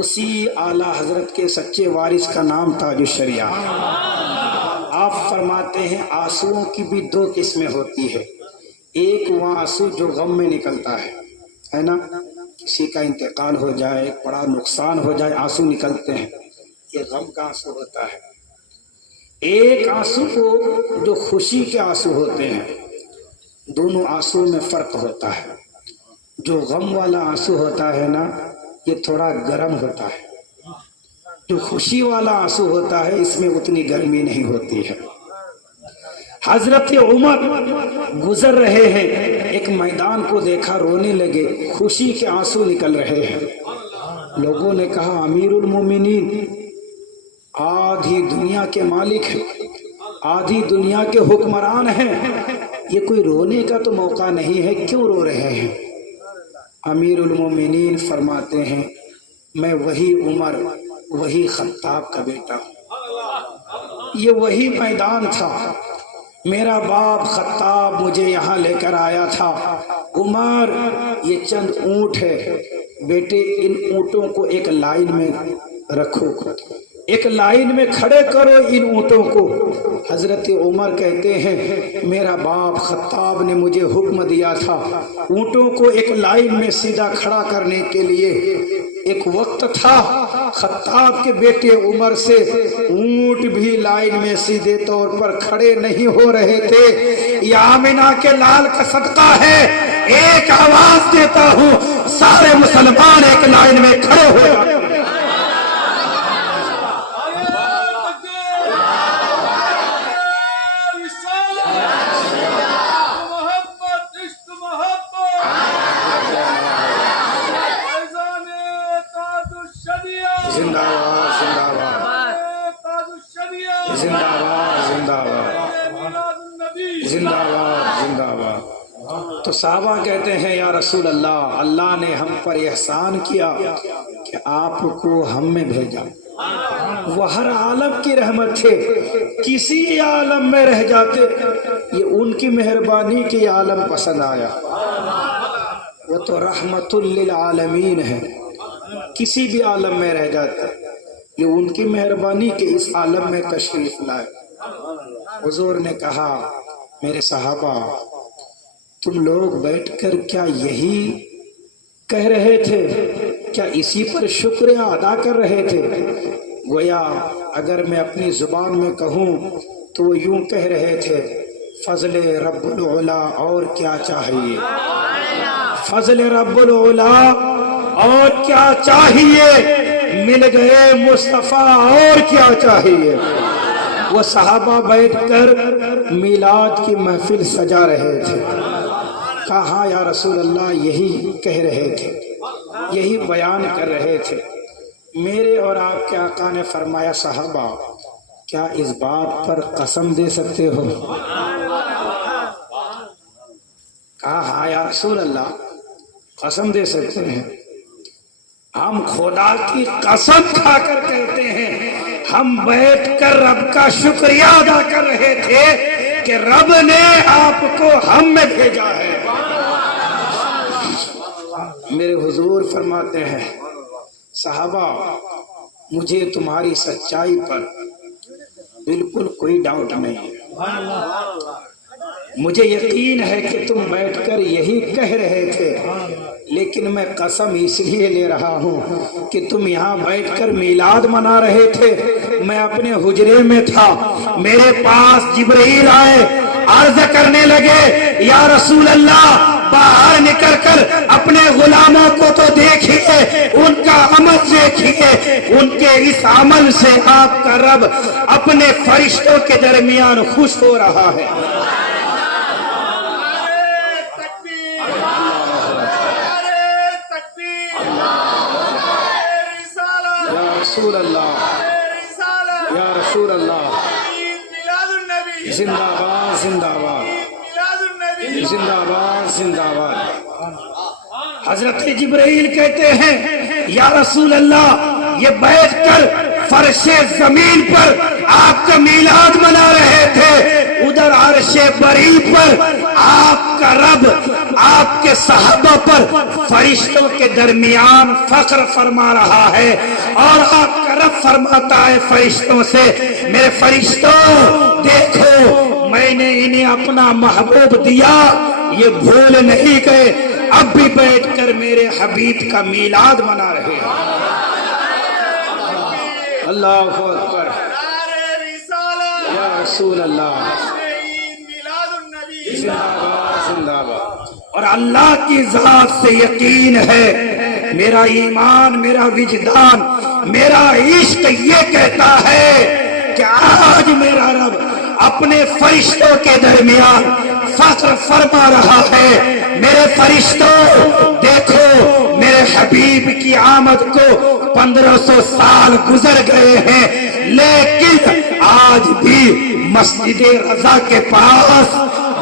اسی اعلیٰ حضرت کے سچے وارث کا نام تاج الشریعہ۔ آپ فرماتے ہیں آنسوؤں کی بھی دو قسمیں ہوتی ہے، ایک وہ آنسو جو غم میں نکلتا ہے نا، کسی کا انتقال ہو جائے، بڑا نقصان ہو جائے، آنسو نکلتے ہیں، یہ غم کا آنسو ہوتا ہے۔ ایک آنسو کو جو خوشی کے آنسو ہوتے ہیں، دونوں آنسو میں فرق ہوتا ہے۔ جو غم والا آنسو ہوتا ہے نا، یہ تھوڑا گرم ہوتا ہے، جو خوشی والا آنسو ہوتا ہے اس میں اتنی گرمی نہیں ہوتی ہے۔ حضرت عمر گزر رہے ہیں، ایک میدان کو دیکھا، رونے لگے، خوشی کے آنسو نکل رہے ہیں۔ لوگوں نے کہا امیر المومنین آدھی دنیا کے مالک ہیں، آدھی دنیا کے حکمران ہیں، یہ کوئی رونے کا تو موقع نہیں ہے، کیوں رو رہے ہیں؟ امیر المومنین فرماتے ہیں میں وہی عمر، وہی خطاب کا بیٹا ہوں، یہ وہی میدان تھا، میرا باپ خطاب مجھے یہاں لے کر آیا تھا۔ عمر یہ چند اونٹ ہے، بیٹے ان اونٹوں کو ایک لائن میں رکھو، ایک لائن میں کھڑے کرو ان اونٹوں کو۔ حضرت عمر کہتے ہیں میرا باپ خطاب نے مجھے حکم دیا تھا اونٹوں کو ایک لائن میں سیدھا کھڑا کرنے کے لیے۔ ایک وقت تھا خطاب کے بیٹے عمر سے اونٹ بھی لائن میں سیدھے طور پر کھڑے نہیں ہو رہے تھے۔ یہ آمنہ کے لال کا صدقہ ہے، ایک آواز دیتا ہوں سارے مسلمان ایک لائن میں کھڑے ہو جاتے ہیں۔ زندہ باد زندہ باد زندہ باد زندہ باد زندہ باد زندہ باد۔ تو صحابہ کہتے ہیں یا رسول اللہ، اللہ نے ہم پر احسان کیا کہ آپ کو ہم میں بھیجا۔ وہ ہر عالم کی رحمت تھے، کسی عالم میں رہ جاتے یہ ان کی مہربانی کی عالم پسند آیا۔ وہ تو رحمت للعالمین ہے، کسی بھی عالم میں رہ جاتے یہ ان کی مہربانی کے اس عالم میں تشریف لائے۔ حضور نے کہا میرے صحابہ تم لوگ بیٹھ کر کیا یہی کہہ رہے تھے، کیا اسی پر شکریہ ادا کر رہے تھے؟ گویا اگر میں اپنی زبان میں کہوں تو وہ یوں کہہ رہے تھے فضل رب العلا اور کیا چاہیے، فضل رب العلا اور کیا چاہیے، مل گئے مصطفیٰ اور کیا چاہیے۔ وہ صحابہ بیٹھ کر میلاد کی محفل سجا رہے تھے۔ کہا یا رسول اللہ یہی کہہ رہے تھے، یہی بیان کر رہے تھے۔ میرے اور آپ کے آقا نے فرمایا صحابہ کیا اس بات پر قسم دے سکتے ہو؟ کہا ہاں یا رسول اللہ قسم دے سکتے ہیں۔ ہم خدا کی قسم کھا کر کہتے ہیں ہم بیٹھ کر رب کا شکریہ ادا کر رہے تھے کہ رب نے آپ کو ہم میں بھیجا ہے۔ میرے حضور فرماتے ہیں صحابہ مجھے تمہاری سچائی پر بالکل کوئی ڈاؤٹ نہیں ہے، مجھے یقین ہے کہ تم بیٹھ کر یہی کہہ رہے تھے، لیکن میں قسم اس لیے لے رہا ہوں کہ تم یہاں بیٹھ کر میلاد منا رہے تھے، میں اپنے حجرے میں تھا، میرے پاس جبرائیل آئے، عرض کرنے لگے یا رسول اللہ باہر نکل کر اپنے غلاموں کو تو دیکھیے، ان کا عمل دیکھیے، ان کے اس عمل سے آپ کا رب اپنے فرشتوں کے درمیان خوش ہو رہا ہے۔ رسول اللہ یا رسول اللہ زندہ باد زندہ باد زندہ باد زندہ باد۔ حضرت جبرائیل کہتے ہیں یا رسول اللہ یہ بیٹھ کر فرش زمین پر آپ کا میلاد منا رہے تھے، ادھر عرش بری پر آپ کا رب آپ کے صحابہ پر فرشتوں کے درمیان فخر فرما رہا ہے، اور آپ کا رب فرماتا ہے فرشتوں سے میرے فرشتوں دیکھو میں نے انہیں اپنا محبوب دیا، یہ بھول نہیں گئے، اب بھی بیٹھ کر میرے حبیب کا میلاد منا رہے ہیں۔ اللہ اکبر یا رسول اللہ زندہ باد زندہ باد۔ اور اللہ کی ذات سے یقین ہے، میرا ایمان میرا وجدان میرا عشق یہ کہتا ہے کہ آج میرا رب اپنے فرشتوں کے درمیان فخر فرما رہا ہے، میرے فرشتوں دیکھو میرے حبیب کی آمد کو 1500 سال گزر گئے ہیں، لیکن آج بھی مسجد رضا کے پاس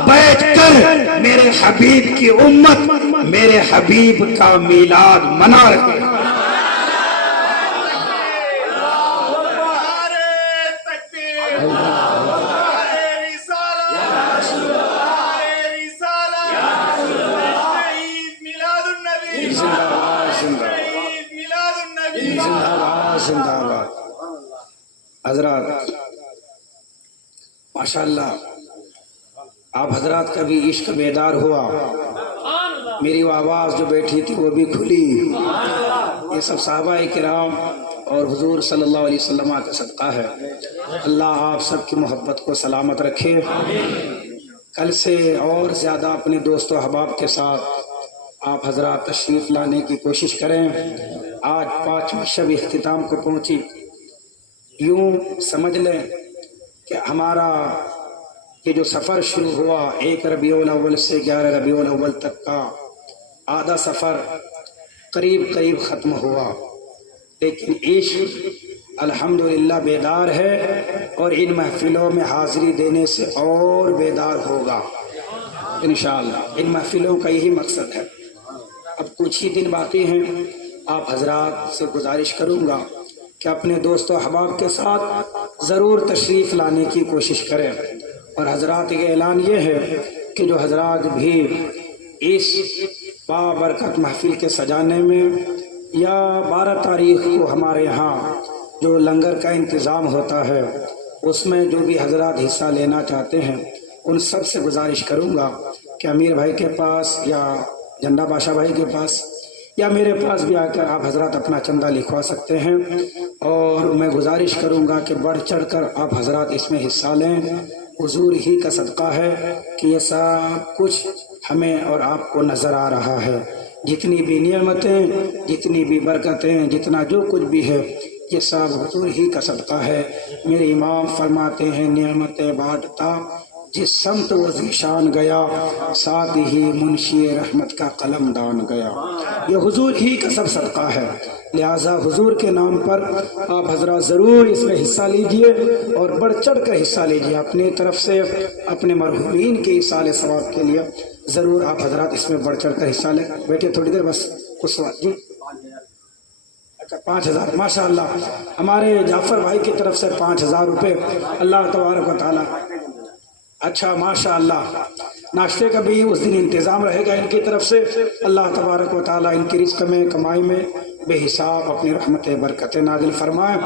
بیٹھ کر میرے حبیب کی امت میرے حبیب کا میلاد منا رہے ہیں۔ حضرات ماشاءاللہ آپ حضرات کا بھی عشق بیدار ہوا، میری وہ آواز جو بیٹھی تھی وہ بھی کھلی، یہ سب صحابہ کرام اور حضور صلی اللہ علیہ وسلم کا صدقہ ہے۔ اللہ آپ سب کی محبت کو سلامت رکھے، کل سے اور زیادہ اپنے دوست و احباب کے ساتھ آپ حضرات تشریف لانے کی کوشش کریں. آج 5ویں شب اختتام کو پہنچی. یوں سمجھ لیں کہ ہمارا یہ جو سفر شروع ہوا 1 ربیع الاول سے 11 ربیع الاول تک کا آدھا سفر قریب قریب ختم ہوا، لیکن عشق الحمدللہ بیدار ہے اور ان محفلوں میں حاضری دینے سے اور بیدار ہوگا انشاءاللہ. ان محفلوں کا یہی مقصد ہے. اب کچھ ہی دن باقی ہیں. آپ حضرات سے گزارش کروں گا کہ اپنے دوست و احباب کے ساتھ ضرور تشریف لانے کی کوشش کریں. اور حضرات کا اعلان یہ ہے کہ جو حضرات بھی اس بابرکت محفل کے سجانے میں یا 12 تاریخ کو ہمارے ہاں جو لنگر کا انتظام ہوتا ہے اس میں جو بھی حضرات حصہ لینا چاہتے ہیں ان سب سے گزارش کروں گا کہ امیر بھائی کے پاس یا جھنڈا بادشاہ بھائی کے پاس یا میرے پاس بھی آ کر آپ حضرات اپنا چندہ لکھوا سکتے ہیں. اور میں گزارش کروں گا کہ بڑھ چڑھ کر آپ حضرات اس میں حصہ لیں. حضور ہی کا صدقہ ہے کہ یہ سب کچھ ہمیں اور آپ کو نظر آ رہا ہے. جتنی بھی نعمتیں، جتنی بھی برکتیں، جتنا جو کچھ بھی ہے یہ سب حضور ہی کا صدقہ ہے. میرے امام فرماتے ہیں نعمتیں بانٹتا جس سمت و ذیشان گیا، ساتھ ہی منشی رحمت کا قلم دان گیا. یہ حضور ہی کا سب صدقہ ہے. لہٰذا حضور کے نام پر آپ حضرات ضرور اس میں حصہ لیجئے اور بڑھ چڑھ کر حصہ لیجئے. اپنی طرف سے اپنے مرحومین کے ایصال ثواب کے لیے ضرور آپ حضرات اس میں بڑھ چڑھ کر حصہ لیں. بیٹھے تھوڑی دیر بس کچھ سوال. جی اچھا 5000 ماشاء اللہ. ہمارے جعفر بھائی کی طرف سے 5000 روپے اللہ تبارک و تعالیٰ. اچھا ماشاء اللہ. ناشتے کا بھی اس دن انتظام رہے گا ان کی طرف سے. اللہ تبارک و تعالیٰ ان کی رزق میں کمائی میں بے حساب اپنی رحمت برکت نازل فرمائے.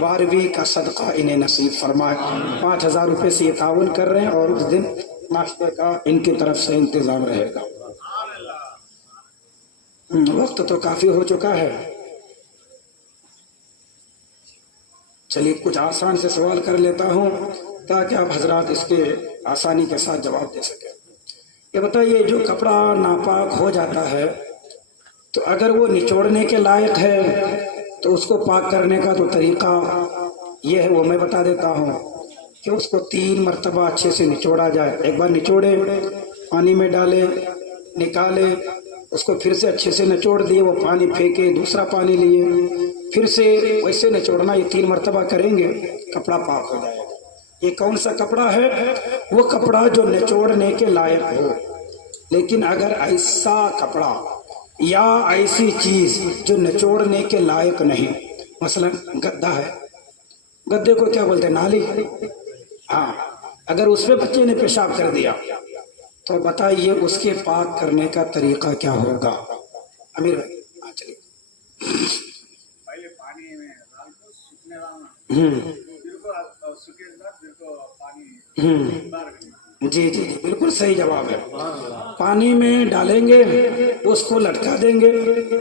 12ویں کا صدقہ انہیں نصیب فرمائے. 5000 روپے سے یہ تعاون کر رہے ہیں اور اس دن ناشتے کا ان کی طرف سے انتظام رہے گا. وقت تو کافی ہو چکا ہے. چلیے کچھ آسان سے سوال کر لیتا ہوں تاکہ آپ حضرات اس کے آسانی کے ساتھ جواب دے سکیں. یہ بتائیے جو کپڑا ناپاک ہو جاتا ہے تو اگر وہ نچوڑنے کے لائق ہے تو اس کو پاک کرنے کا تو طریقہ یہ ہے وہ میں بتا دیتا ہوں کہ اس کو 3 مرتبہ اچھے سے نچوڑا جائے. ایک بار نچوڑے، پانی میں ڈالے، نکالے، اس کو پھر سے اچھے سے نچوڑ دیے، وہ پانی پھینکے، دوسرا پانی لیے، پھر سے ویسے نچوڑنا. یہ 3 مرتبہ کریں گے کپڑا پاک ہو جائے گا. یہ کون سا کپڑا ہے؟ وہ کپڑا جو نچوڑنے کے لائق ہو. لیکن اگر ایسا کپڑا یا ایسی چیز جو نچوڑنے کے لائق نہیں، مثلا گدا ہے، گدے کو کیا بولتے ہیں؟ نالی. ہاں، اگر اس پہ بچے نے پیشاب کر دیا تو بتائیے اس کے پاک کرنے کا طریقہ کیا ہوگا؟ امیر بھائی ہاں چلیے. پہلے پانی میں ڈال کر سوکھنے ڈالنا، پھر کو سوکھے کے بعد پھر کو پانی بار کرنا. جی جی جی بالکل صحیح جواب ہے. پانی میں ڈالیں گے، اس کو لٹکا دیں گے.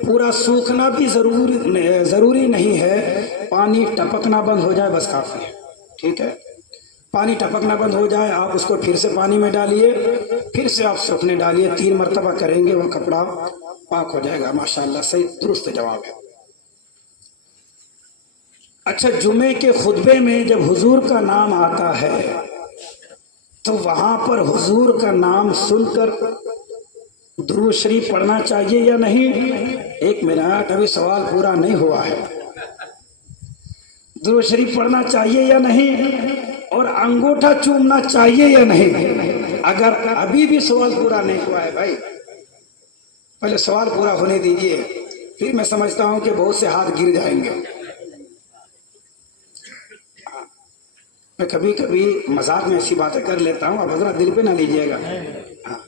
پورا سوکھنا بھی ضروری نہیں ہے. پانی ٹپکنا بند ہو جائے بس کافی ہے. ٹھیک ہے، پانی ٹپکنا بند ہو جائے آپ اس کو پھر سے پانی میں ڈالیے، پھر سے آپ سوکھنے ڈالیے. 3 مرتبہ کریں گے وہ کپڑا پاک ہو جائے گا. ماشاءاللہ صحیح درست جواب ہے. اچھا، جمعے کے خطبے میں جب حضور کا نام آتا ہے تو وہاں پر حضور کا نام سن کر درود شریف پڑھنا چاہیے یا نہیں؟ 1 منٹ، ابھی سوال پورا نہیں ہوا ہے. درود شریف پڑھنا چاہیے یا نہیں؟ اور انگوٹھا چومنا چاہیے یا نہیں؟ اگر ابھی بھی سوال پورا نہیں ہوا ہے بھائی، پہلے سوال پورا ہونے دیجئے، پھر میں سمجھتا ہوں کہ بہت سے ہاتھ گر جائیں گے. میں کبھی کبھی مذاق میں ایسی باتیں کر لیتا ہوں، اب حضرت دل پہ نہ لیجئے گا. ہاں،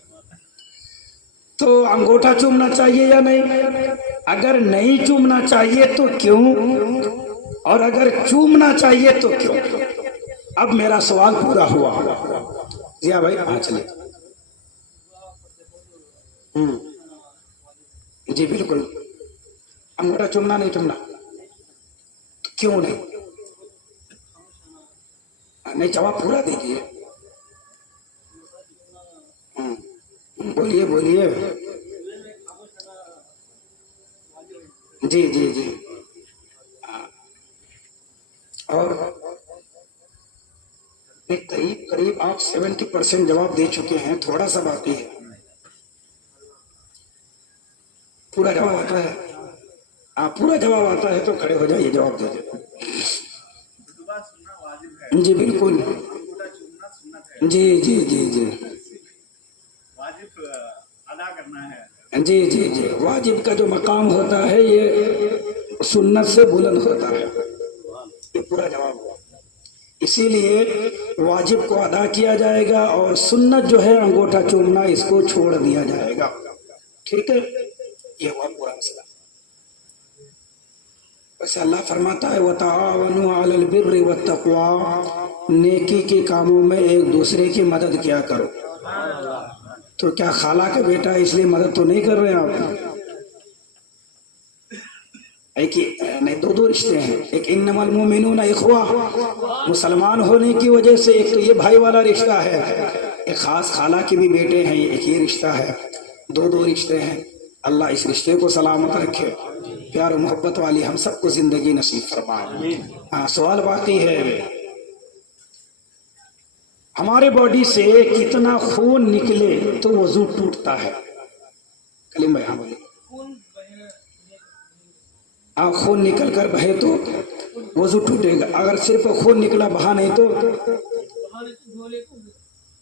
تو انگوٹھا چومنا چاہیے یا نہیں؟ اگر نہیں چومنا چاہیے تو کیوں؟ اور اگر چومنا چاہیے تو کیوں؟ اب میرا سوال پورا ہوا. ضیاء بھائی ہاں چلیے. جی بالکل. انگوٹھا چومنا نہیں چومنا؟ کیوں نہیں؟ نہیں، جواب پورا دیجیے. بولیے بولیے. جی جی جی اور قریب آپ 70% جواب دے چکے ہیں، تھوڑا سا باقی ہے. پورا جواب آتا ہے؟ آپ پورا جواب آتا ہے تو کھڑے ہو جائیے، جواب دے دیں. خطبہ سننا واجب ہے. جی بالکل. انگوٹھا چومنا سنت ہے. جی جی جی جی واجب ادا کرنا ہے. جی جی جی واجب کا جو مقام ہوتا ہے یہ سنت سے بلند ہوتا ہے. یہ پورا جواب ہوا. اسی لیے واجب کو ادا کیا جائے گا اور سنت جو ہے انگوٹھا چومنا اس کو چھوڑ دیا جائے گا. ٹھیک ہے، یہ ہوا پورا مسئلہ. ویسے اللہ فرماتا ہے وَتَعَاوَنُوا عَلَى الْبِرِّ وَالتَّقْوَىٰ، نیکی کے کاموں میں ایک دوسرے کی مدد کیا کرو. تو کیا خالہ کا بیٹا ہے اس لیے مدد تو نہیں کر رہے ہیں آپ؟ ایک نہیں، دو رشتے ہیں. ایک انما المؤمنون اخوہ، مسلمان ہونے کی وجہ سے ایک تو یہ بھائی والا رشتہ ہے، ایک خاص خالہ کے بھی بیٹے ہیں، ایک یہ رشتہ ہے. دو رشتے ہیں. اللہ اس رشتے کو سلامت رکھے، پیار و محبت والی ہم سب کو زندگی نصیب فرمائے. ہاں سوال باقی ہے. ہمارے باڈی سے کتنا خون نکلے تو وضو ٹوٹتا ہے؟ کلیم بھائی. ہاں بولے. خون نکل کر بہے تو وضو ٹوٹے گا. اگر صرف خون نکلا بہا نہیں تو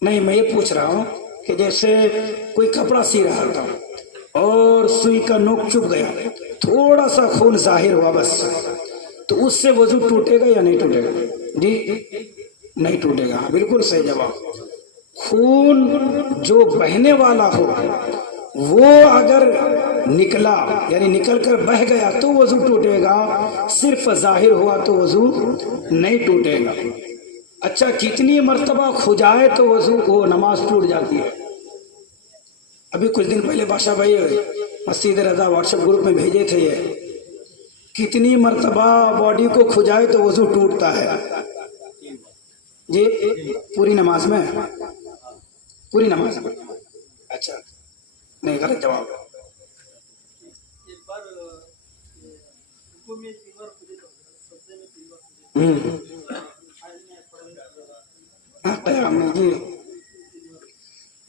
نہیں. میں یہ پوچھ رہا ہوں کہ جیسے کوئی کپڑا سی رہا تھا اور سوئی کا نوک چبھ گیا، تھوڑا سا خون ظاہر ہوا بس، تو اس سے وضو ٹوٹے گا یا نہیں ٹوٹے گا؟ جی نہیں ٹوٹے گا. بالکل صحیح جواب. خون جو بہنے والا ہو وہ اگر نکلا یعنی نکل کر بہہ گیا تو وضو ٹوٹے گا، صرف ظاہر ہوا تو وضو نہیں ٹوٹے گا. اچھا کتنی مرتبہ کھجائے تو وضو وہ نماز ٹوٹ جاتی ہے؟ ابھی کچھ دن پہلے بادشاہ بھائی مسجد رضا واٹس ایپ گروپ میں بھیجے تھے یہ، کتنی مرتبہ باڈی کو کھجائے تو وضو ٹوٹتا ہے؟ جی پوری نماز میں؟ پوری نماز میں. اچھا نہیں، غلط جواب.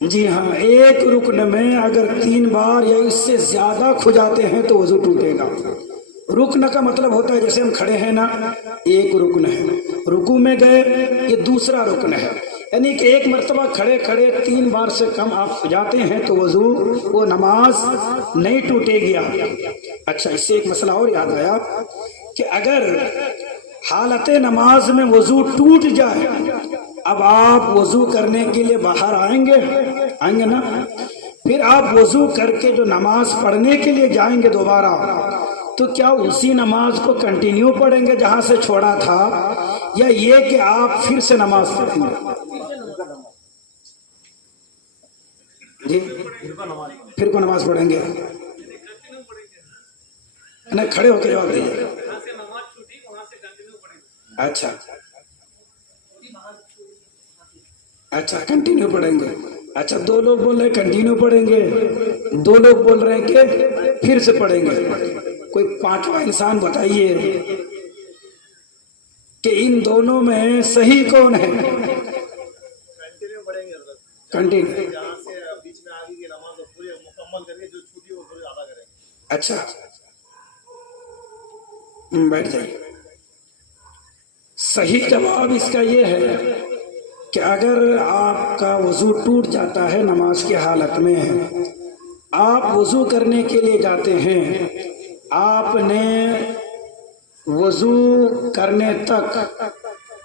جی ہاں، ایک رکن میں اگر 3 بار یا اس سے زیادہ کھجاتے ہیں تو وضو ٹوٹے گا. رکن کا مطلب ہوتا ہے جیسے ہم کھڑے ہیں نا، ایک رکن ہے. رکوع میں گئے، یہ دوسرا رکن ہے. یعنی کہ ایک مرتبہ کھڑے 3 بار سے کم آپ جاتے ہیں تو وضو وہ نماز نہیں ٹوٹے گی. اچھا اس سے ایک مسئلہ اور یاد آیا کہ اگر حالت نماز میں وضو ٹوٹ جائے، اب آپ وضو کرنے کے لیے باہر آئیں گے نا، پھر آپ وضو کر کے جو نماز پڑھنے کے لیے جائیں گے دوبارہ، تو کیا اسی نماز کو کنٹینیو پڑھیں گے جہاں سے چھوڑا تھا، یا یہ کہ آپ پھر سے نماز پڑھیں گے؟ جی پھر کو نماز پڑھیں گے؟ نہیں، کھڑے ہو کے جواب دیجیے. اچھا اچھا کنٹینیو پڑھیں گے. اچھا 2 لوگ بول رہے ہیں کنٹینیو پڑھیں گے، 2 لوگ بول رہے ہیں کہ پھر سے پڑھیں گے. کوئی 5واں انسان بتائیے کہ ان دونوں میں صحیح کون ہے؟ کنٹینیو پڑھیں گے. کنٹینیو. جہاں سے بیچ میں آگے کی نماز پوری مکمل کر کے جو چھوٹی وہ تھوڑی ادا کریں گے. اچھا بیٹھ جائیے. صحیح جواب اس کا یہ ہے کہ اگر آپ کا وضو ٹوٹ جاتا ہے نماز کی حالت میں، آپ وضو کرنے کے لیے جاتے ہیں، آپ نے وضو کرنے تک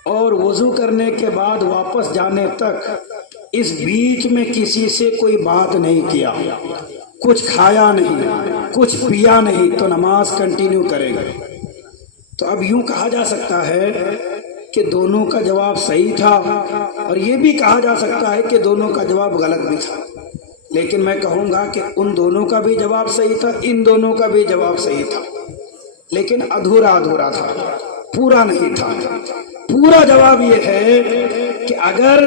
اور وضو کرنے کے بعد واپس جانے تک اس بیچ میں کسی سے کوئی بات نہیں کیا، کچھ کھایا نہیں، کچھ پیا نہیں، تو نماز کنٹینیو کرے گا. تو اب یوں کہا جا سکتا ہے کہ دونوں کا جواب صحیح تھا، اور یہ بھی کہا جا سکتا ہے کہ دونوں کا جواب غلط بھی تھا. لیکن میں کہوں گا کہ ان دونوں کا بھی جواب صحیح تھا، ان دونوں کا بھی جواب صحیح تھا، لیکن ادھورا تھا، پورا نہیں تھا. پورا جواب یہ ہے کہ اگر